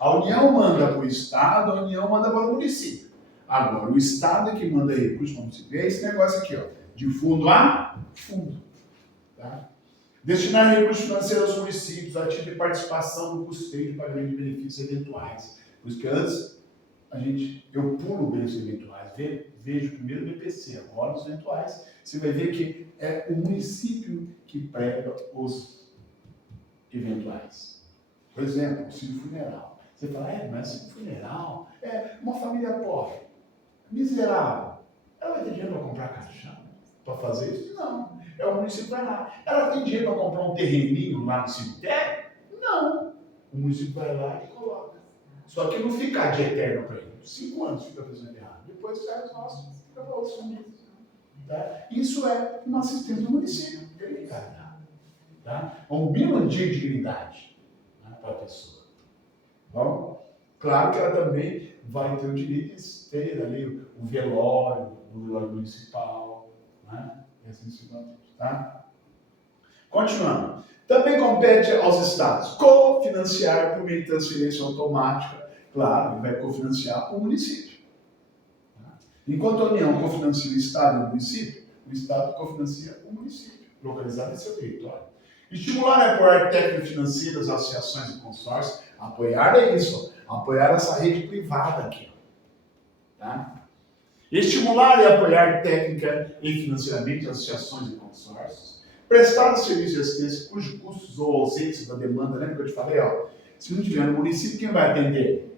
A União manda para o estado, a União manda para o município. Agora, o estado é que manda recurso para o município. É esse negócio aqui, ó, de fundo a fundo. Tá? Destinar recursos financeiros aos municípios a título de participação no custeio de pagamento de benefícios eventuais. Por isso que antes, eu pulo bem os eventuais, vejo primeiro o BPC, agora os eventuais. Você vai ver que é o município que prega os eventuais. Por exemplo, auxílio funeral. Você fala, mas auxílio funeral é uma família pobre, miserável. Ela vai ter dinheiro para comprar caixão? Para fazer isso? Não. É o município que vai lá. Ela tem dinheiro para comprar um terreninho lá no cemitério? Não. O município vai lá e coloca. Só que não fica de eterno para ele. 5 anos fica fazendo errado. Depois sai os nossos, fica para outros fundos. Tá? Isso é uma assistência do município. Ele vai dar. Tá? Um mínimo de dignidade, né, para a pessoa. Bom, claro que ela também vai ter o direito de ter ali o velório municipal, né? E assim sucessivamente, tá? Continuando. Também compete aos estados cofinanciar por meio de transferência automática. Claro, ele vai cofinanciar o município. Tá? Enquanto a União cofinancia o estado e o estado cofinancia o município, localizado em seu território. Estimular e apoiar técnicas financeiras, associações e consórcios. Apoiar é isso, apoiar essa rede privada aqui. Tá? Estimular e apoiar técnica e financeiramente associações e consórcios. Prestar serviço de assistência cujos custos ou ausência da demanda, lembra que eu te falei? Ó, se não tiver no município, quem vai atender?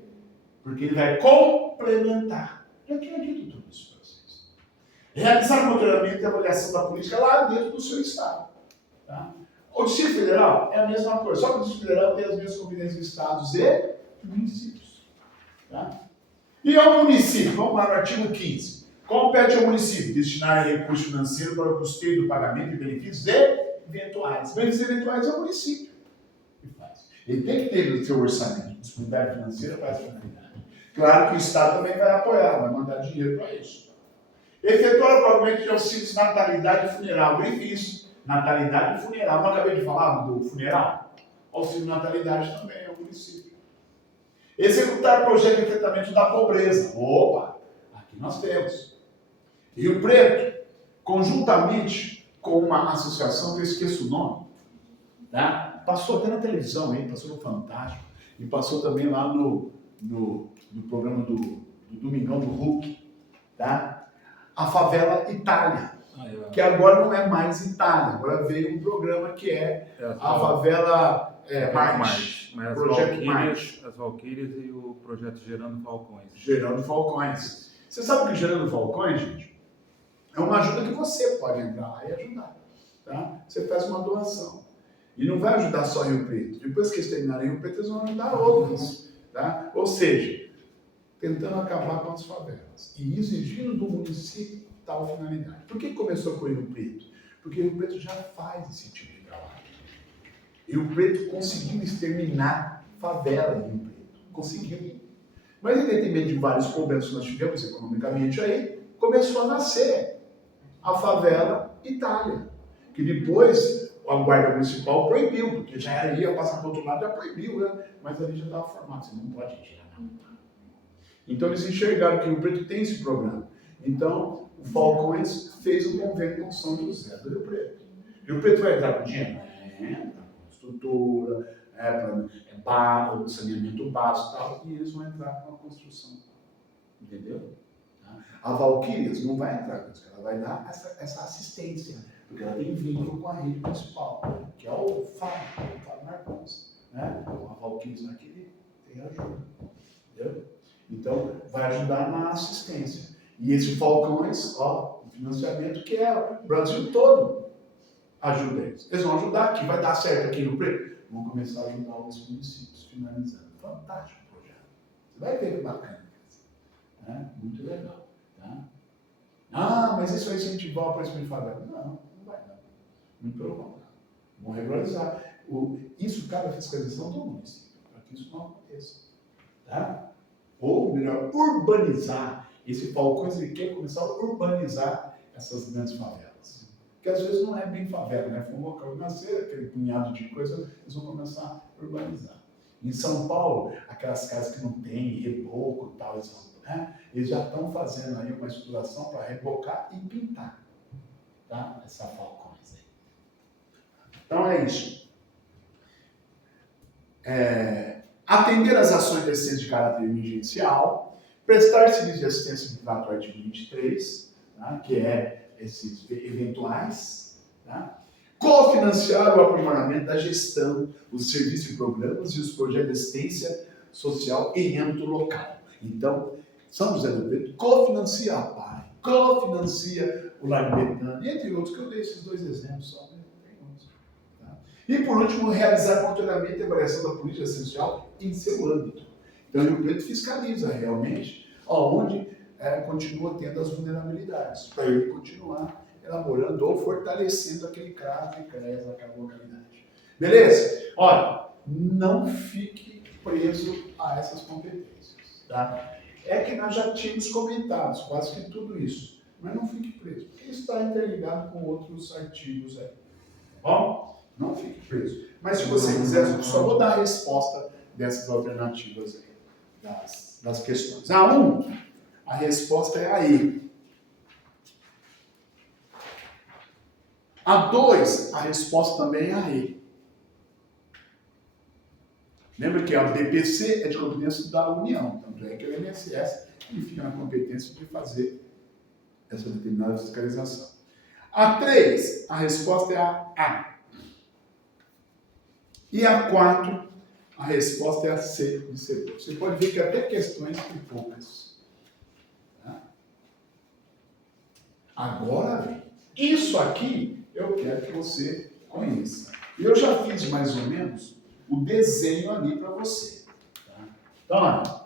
Porque ele vai complementar. Já tinha dito tudo isso para vocês. Realizar monitoramento e avaliação da política lá dentro do seu estado. Tá? O Distrito Federal é a mesma coisa, só que o Distrito Federal tem as mesmas competências de estados e municípios. Tá? E ao município, vamos lá no artigo 15. Compete ao município destinar recurso financeiro para o custeio do pagamento de benefícios eventuais. Benefícios eventuais é o município que faz. Ele tem que ter no seu orçamento disponibilidade financeira para essa finalidade. Claro que o Estado também vai apoiar, vai mandar dinheiro para isso. Efetuar o pagamento de auxílios natalidade e funeral. Grife isso. Natalidade e funeral. Não acabei de falar do funeral? Auxílio natalidade também é o município. Executar projeto de enfrentamento da pobreza. Opa! Aqui nós temos. Rio Preto, conjuntamente com uma associação, que eu esqueço o nome, tá? Passou até na televisão, aí, passou no Fantástico, e passou também lá no programa do do Domingão do Hulk, tá? A favela Itália, que é. agora não é mais Itália, agora veio um programa que é a favela Marte, Mas Projeto Marte. as Valquírias e o projeto Gerando Falcões. Gerando Falcões. Você sabe que Gerando Falcões, gente, é uma ajuda que você pode entrar lá e ajudar, tá? Você faz uma doação. E não vai ajudar só Rio Preto. Depois que eles terminarem Rio Preto, eles vão ajudar outros, tá? Ou seja, tentando acabar com as favelas e exigindo do município tal finalidade. Por que começou com Rio Preto? Porque Rio Preto já faz esse tipo de trabalho. Rio Preto conseguiu exterminar favela em Rio Preto. Conseguiu. Mas, em detrimento de vários problemas que nós tivemos economicamente aí, começou a nascer a favela Itália, que depois a Guarda Municipal proibiu, porque já ia passar para o outro lado, já proibiu, né? Mas ali já estava formado, você não pode tirar, não. Então eles enxergaram que o Rio Preto tem esse problema. Então o Falcões fez um convênio com São José do Rio Preto. Rio Preto vai entrar com dinheiro? Entra, com estrutura, barro, saneamento básico e tal, e eles vão entrar com a construção. Entendeu? A Valquírias não vai entrar com isso, ela vai dar essa assistência, porque ela tem vínculo com a rede municipal, que é o Fábio Marcos. Né? A Valquírias naquele tem ajuda. Entendeu? Então, vai ajudar na assistência. E esse Falcões, ó, o financiamento que é o Brasil todo ajuda eles. Eles vão ajudar aqui, vai dar certo aqui no Preto. Vão começar a ajudar os municípios, finalizando. Fantástico o projeto. Você vai ver que bacana. Né? Muito legal. Tá? Ah, mas isso vai incentivar o aparecimento de favela? Não, não vai não. Muito pelo contrário. Vão regularizar. Isso cabe à fiscalização do município, para que isso não aconteça. Tá? Ou melhor, urbanizar. Esse Falcões ele quer começar a urbanizar essas grandes favelas. Que às vezes não é bem favela, né? Foi um local de nascer, aquele punhado de coisa, eles vão começar a urbanizar. Em São Paulo, aquelas casas que não tem reboco e tal, eles já estão fazendo aí uma estruturação para rebocar e pintar, tá? Essa Falcões aí. Então é isso. Atender às ações de assistência de caráter emergencial, prestar serviço de assistência privada do artigo 23, tá? Que é esses eventuais, tá? Cofinanciar o aprimoramento da gestão, os serviços e programas e os projetos de assistência social em âmbito local. Então, São José do Preto cofinancia a PAI, cofinancia o Largo Betânia, entre outros, que eu dei esses dois exemplos só, né? Tem outros. Tá? E, por último, realizar monitoramento e avaliação da política social em seu âmbito. Então, o Rio Preto fiscaliza realmente onde continua tendo as vulnerabilidades, para ele continuar elaborando ou fortalecendo aquele CRAS e CRES daquela localidade. Beleza? Olha, não fique preso a essas competências. Tá? É que nós já tínhamos comentado quase que tudo isso, mas não fique preso, porque isso está interligado com outros artigos aí. Tá bom? Não fique preso. Mas se você quiser, eu só vou dar a resposta dessas alternativas aí, das questões. A resposta é a E. A 2, a resposta também é a E. Lembra que a BPC é de competência da União, tanto é que o INSS ele fica na competência de fazer essa determinada fiscalização. A 3, a resposta é a A. E a 4, a resposta é a C de seguro. Você pode ver que até questões tem poucas. Tá? Agora, isso aqui eu quero que você conheça. Eu já fiz mais ou menos o desenho ali para você. Tá? Então, olha.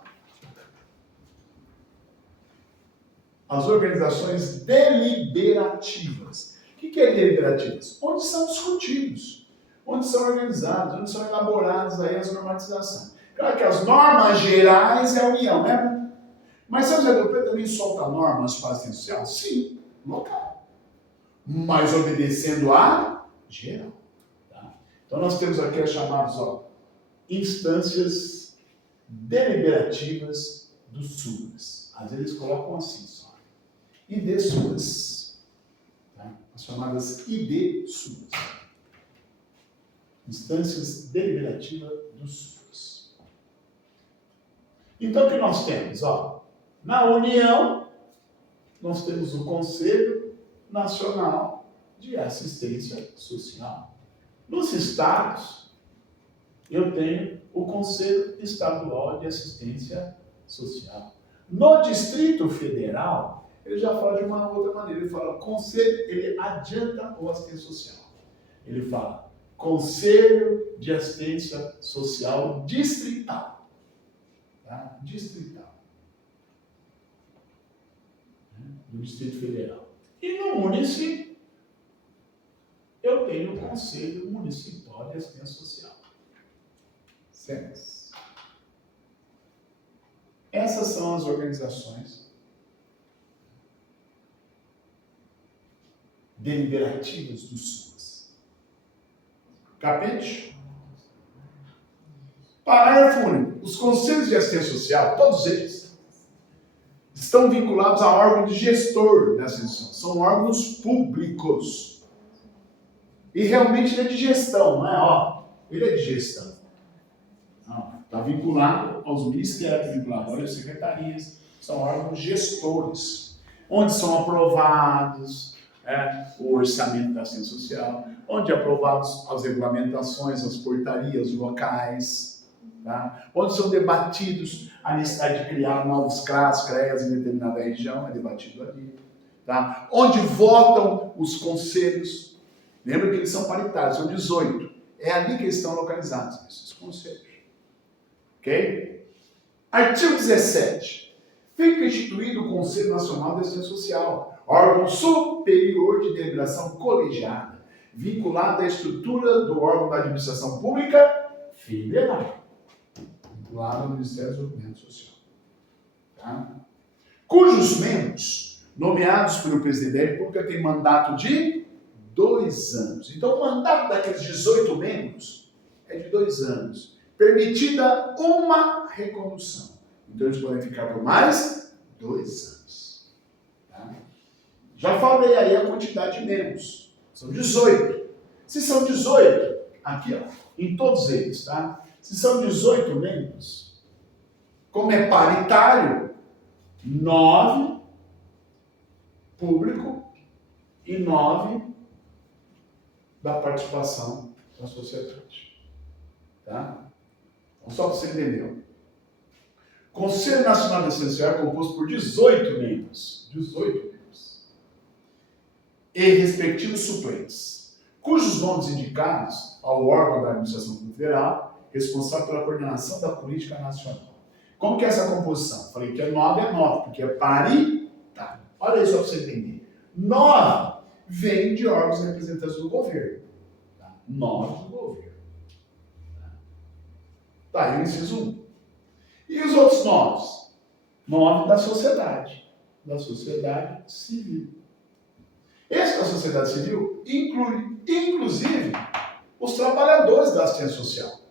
As organizações deliberativas. O que é deliberativas? Onde são discutidos, onde são organizados, onde são elaboradas aí as normatizações. Claro que as normas gerais é a União, né? Mas São José do Preto também solta normas para assistência social? Sim, local. Mas obedecendo a geral. Tá? Então nós temos aqui as chamadas instâncias deliberativas do SUAS. Às vezes eles colocam assim só. ID-SUAS. Tá? As chamadas ID-SUAS. Instâncias deliberativas do SUAS. Então o que nós temos? Na União, nós temos o Conselho Nacional de Assistência Social. Nos estados, eu tenho o Conselho Estadual de Assistência Social. No Distrito Federal, ele já fala de uma outra maneira. Ele fala conselho, ele adianta o assistência social. Ele fala Conselho de Assistência Social Distrital. Tá? Distrital. Do Distrito Federal. E no município, eu tenho o Conselho Municipal de Assistência Social. SEMAS. Essas são as organizações deliberativas do SUAS. Capite? Parágrafo único. Os conselhos de assistência social, todos eles, estão vinculados a órgão de gestor da assistência social. São órgãos públicos. E realmente ele é de gestão, não é? Ó, ele é de gestão. Está vinculado aos ministérios, vinculado às secretarias, são órgãos gestores, onde são aprovados o orçamento da assistência social, onde é aprovados as regulamentações, as portarias locais, tá? Onde são debatidos a necessidade de criar novos CRAS, CREAs em determinada região, é debatido ali. Tá? Onde votam os conselhos, lembra que eles são paritários, são 18, é ali que eles estão localizados, esses conselhos. Ok? Artigo 17. Fica instituído o Conselho Nacional de Assistência Social, órgão superior de deliberação colegiada, vinculado à estrutura do órgão da administração pública federal, vinculado ao Ministério do Desenvolvimento Social. Tá? Cujos membros, nomeados pelo presidente da República, têm mandato de 2 anos. Então, o mandato daqueles 18 membros é de 2 anos. Permitida uma recondução. Então, eles podem ficar por mais 2 anos. Tá? Já falei aí a quantidade de membros. São 18. Se são 18, aqui, ó, em todos eles, tá? Se são 18 membros, como é paritário, 9 público e 9 da participação da sociedade. Tá? Então, só para você entender. O Conselho Nacional de Assistência Social é composto por 18 membros. 18 membros. E respectivos suplentes, cujos nomes indicados ao órgão da administração pública federal, responsável pela coordenação da política nacional. Como que é essa composição? Falei que é 9, porque é paritário. Olha aí só para você entender. 9 vem de órgãos representantes do governo. Tá? 9 do governo. Tá, aí o inciso 1. E os outros 9? 9 da sociedade civil. Esse da sociedade civil inclui, inclusive, os trabalhadores da assistência social.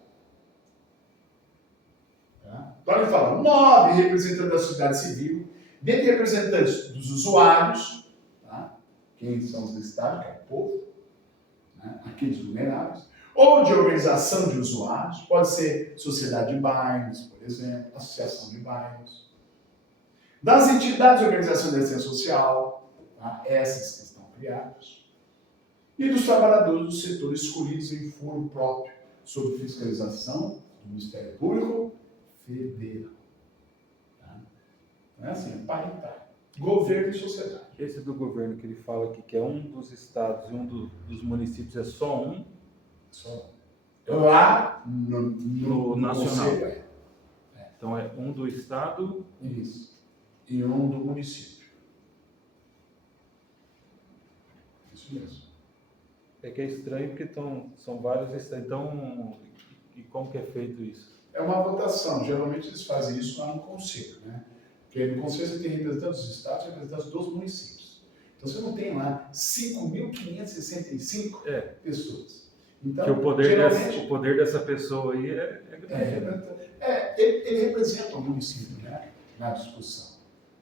Tá? Então ele fala, 9 representantes da sociedade civil, dentre representantes dos usuários, tá? Quem são os listados, que é o povo, né? Aqueles vulneráveis, ou de organização de usuários, pode ser sociedade de bairros, por exemplo, associação de bairros, das entidades de organização de assistência social, tá? Essas que estão criadas, e dos trabalhadores do setor escolhidos em foro próprio, sob fiscalização do Ministério Público Federal. Tá? Não é assim, é paritário. Governo e sociedade. Esse do governo que ele fala aqui, que é um dos estados e um dos municípios, é só um? Só. Lá no nacional. conselho, Então é um do estado. Isso. E um do município. Isso mesmo. É que é estranho porque são vários estados. Então, e como que é feito isso? É uma votação. Geralmente eles fazem isso lá no conselho, né? Porque no conselho você tem representantes dos estados e representantes dos municípios. Então você não tem lá 5.565 pessoas. Então, que o poder dessa pessoa aí é grande. Ele representa o município, né, na discussão.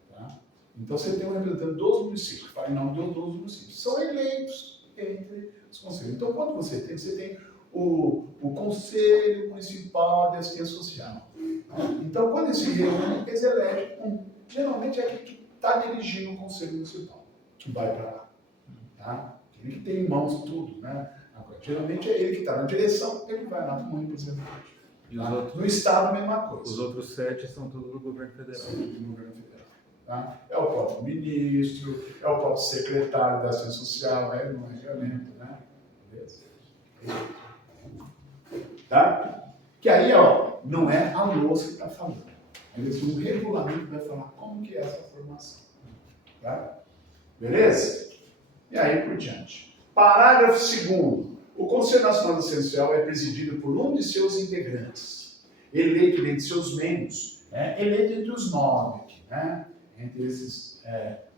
Tá? Então você tem um representante dos municípios, que fala em nome dos municípios. São eleitos entre os conselhos. Então, quando você tem o Conselho Municipal de Assistência Social. Então, quando eles se reúnem, eles elegem um. geralmente é aquele que está dirigindo o Conselho Municipal, que vai para lá. Tá? Ele que tem em mãos tudo, né? Agora, geralmente é ele que está na direção, ele vai lá como representante. E Tá? os outros, no Estado, a mesma coisa. Os outros 7 são todos do governo federal. São todos do governo federal. Tá? É o próprio ministro, é o próprio secretário da Assistência Social, é no regramento, né? Beleza? Tá? Que aí, ó, não é a louça que está falando. Eles um regulamento vai falar como que é essa formação. Tá? Beleza? E aí por diante. Parágrafo 2º. O Conselho Nacional de Assistência Social é presidido por um de seus integrantes, eleito dentre seus membros, eleito entre os 9 aqui, né? Entre esses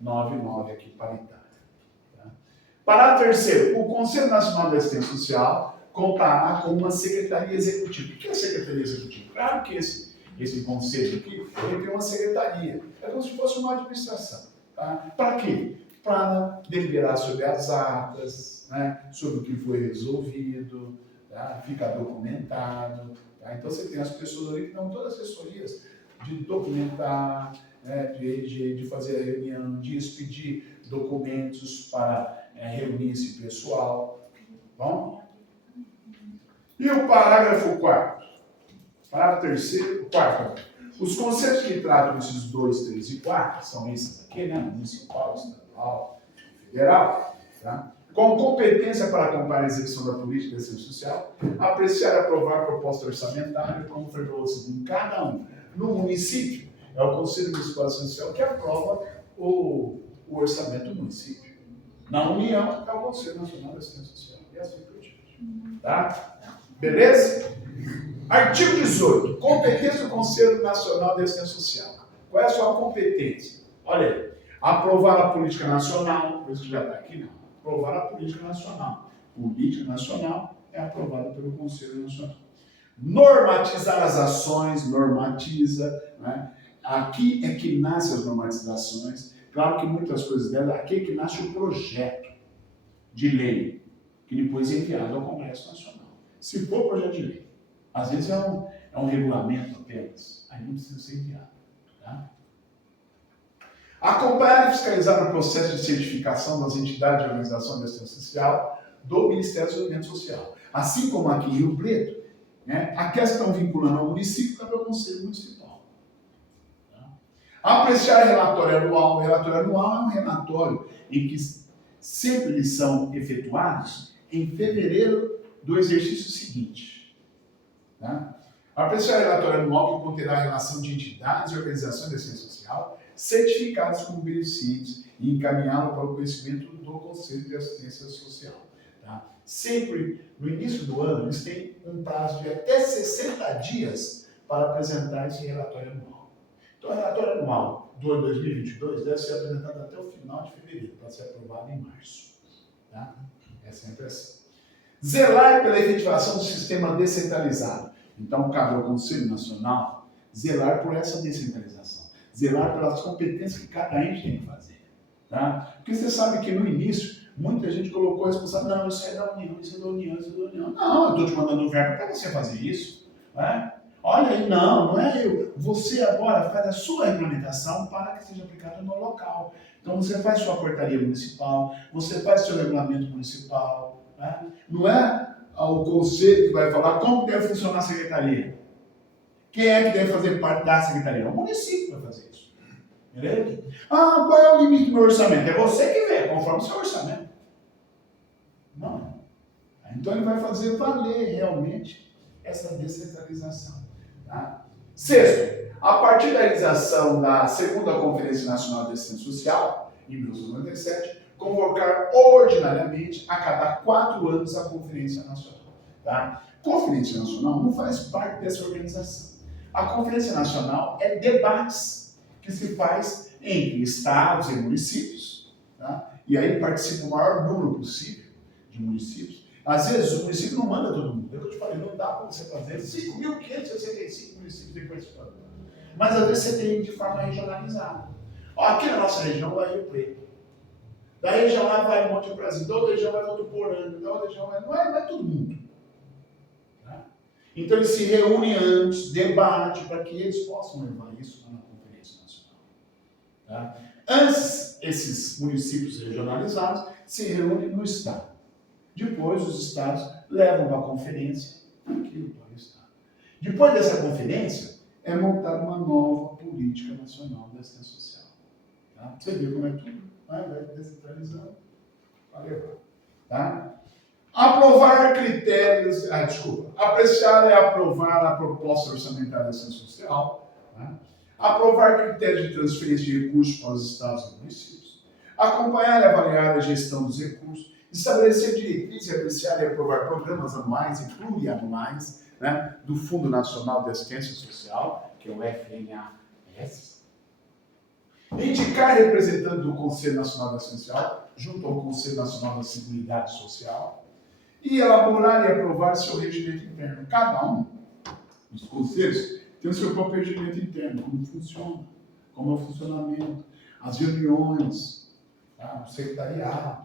9 aqui, paritário. Tá? Parágrafo 3º. O Conselho Nacional de Assistência Social contará com uma secretaria executiva. O que é a secretaria executiva? Claro que esse conselho aqui, ele tem uma secretaria. É como se fosse uma administração. Tá? Para quê? Para deliberar sobre as atas, né? Sobre o que foi resolvido, tá? Fica documentado. Tá? Então você tem as pessoas ali que dão todas as assessorias de documentar, né? de fazer a reunião, de expedir documentos para reunir esse pessoal. Bom? E o parágrafo 4º? Parágrafo 3º, 4º. Os conceitos que tratam esses 2, 3 e 4, são esses aqui, né? Municipal, estadual, federal, tá? Com competência para acompanhar a execução da política de assistência social, apreciar e aprovar a proposta orçamentária, como foi proposto em cada um. No município, é o Conselho Municipal de Assistência Social que aprova o orçamento do município. Na União, é o Conselho Nacional de Assistência Social. E assim por diante. Tá? Beleza? Artigo 18. Competência do Conselho Nacional de Assistência Social. Qual é a sua competência? Olha aí. Aprovar a política nacional, por isso que já está aqui, não. Aprovar a política nacional. Política nacional é aprovada pelo Conselho Nacional. Normatizar as ações, normatiza. Né? Aqui é que nascem as normatizações. Claro que muitas coisas dela, aqui é que nasce o projeto de lei, que depois é enviado ao Congresso Nacional. Se for projeto de lei. Às vezes é um regulamento apenas, aí não precisa ser enviado. Tá? Acompanhar e fiscalizar o processo de certificação das entidades de organização de assistência social do Ministério do Desenvolvimento Social. Assim como aqui em Rio Preto, né, a questão vinculando ao município cabe ao Conselho Municipal. Tá? Apreciar relatório anual. O relatório anual é um relatório em que sempre eles são efetuados em fevereiro do exercício seguinte. Tá? Apreciar relatório anual que conterá a relação de entidades e organizações de assistência social certificadas como beneficiários e encaminhá-lo para o conhecimento do Conselho de Assistência Social. Tá? Sempre, no início do ano, eles têm um prazo de até 60 dias para apresentar esse relatório anual. Então, o relatório anual do ano 2022 deve ser apresentado até o final de fevereiro, para ser aprovado em março. Tá? É sempre assim. Zelar pela efetivação do sistema descentralizado. Então, cabe ao Conselho Nacional zelar por essa descentralização. Zelar pelas competências que cada ente tem que fazer. Tá? Porque você sabe que no início, muita gente colocou a responsabilidade, não, isso é da União, isso é da União, isso é da União. Não, eu estou te mandando o verbo para você fazer isso. Né? Olha aí, não é eu. Você agora faz a sua regulamentação para que seja aplicada no local. Então, você faz sua portaria municipal, você faz seu regulamento municipal. Né? Não é o conselho que vai falar como deve funcionar a secretaria. Quem é que deve fazer parte da secretaria? É o município que vai fazer isso. Beleza? Ah, qual é o limite do meu orçamento? É você que vê, conforme o seu orçamento. Não. Então ele vai fazer valer realmente essa descentralização. Tá? Sexto, a partir da realização da segunda Conferência Nacional de Assistência Social, em 1997, convocar ordinariamente a cada 4 anos a Conferência Nacional. Tá? Conferência Nacional não faz parte dessa organização. A Conferência Nacional é debates que se faz entre estados e municípios. Tá? E aí participa o maior número possível de municípios. Às vezes o município não manda todo mundo. É o que eu te falei, não dá para você fazer 5.565 municípios de participando. Mas às vezes você tem de forma regionalizada. Ó, aqui na nossa região vai Rio Preto. Da região lá vai Monte do Brasil, da outra região vai Votuporanga, da outra região vai... Não é todo mundo. Tá? Então eles se reúnem antes, debate, para que eles possam levar isso lá na Conferência Nacional. Tá? Antes, esses municípios regionalizados se reúnem no Estado. Depois, os Estados levam para a conferência aquilo para o Estado. Depois dessa conferência, é montada uma nova política nacional de assistência social. Tá? Você viu como é tudo? Vai descentralizando para levar. Tá? Aprovar critérios. Apreciar e aprovar a proposta orçamentária da assistência social. Tá? Aprovar critérios de transferência de recursos para os estados e municípios. Acompanhar e avaliar a gestão dos recursos. Estabelecer diretrizes, apreciar e aprovar programas anuais e plurianuais, né, do Fundo Nacional de Assistência Social, que é o FNAS. Indicar representante do Conselho Nacional da Assistência Social, junto ao Conselho Nacional da Seguridade Social. E elaborar e aprovar seu regimento interno. Cada um dos conselhos tem o seu próprio regimento interno, como funciona, como é o funcionamento, as reuniões, tá, o secretariado.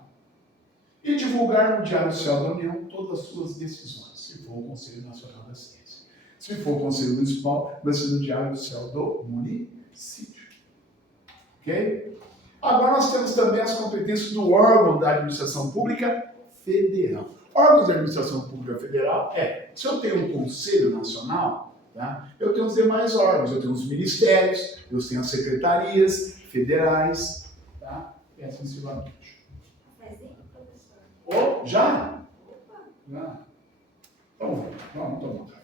E divulgar no Diário Oficial da União todas as suas decisões, se for o Conselho Nacional da Ciência. Se for o Conselho Municipal, vai ser no Diário Oficial do município. Ok? Agora nós temos também as competências do órgão da administração pública federal. Órgãos da administração pública federal se eu tenho um Conselho Nacional, tá, eu tenho os demais órgãos, eu tenho os ministérios, eu tenho as secretarias federais, tá, e assim sucessivamente. Oh, já? Já. Então, vamos tomar um café.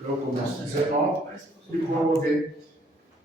Eu começo às 19 e vou ver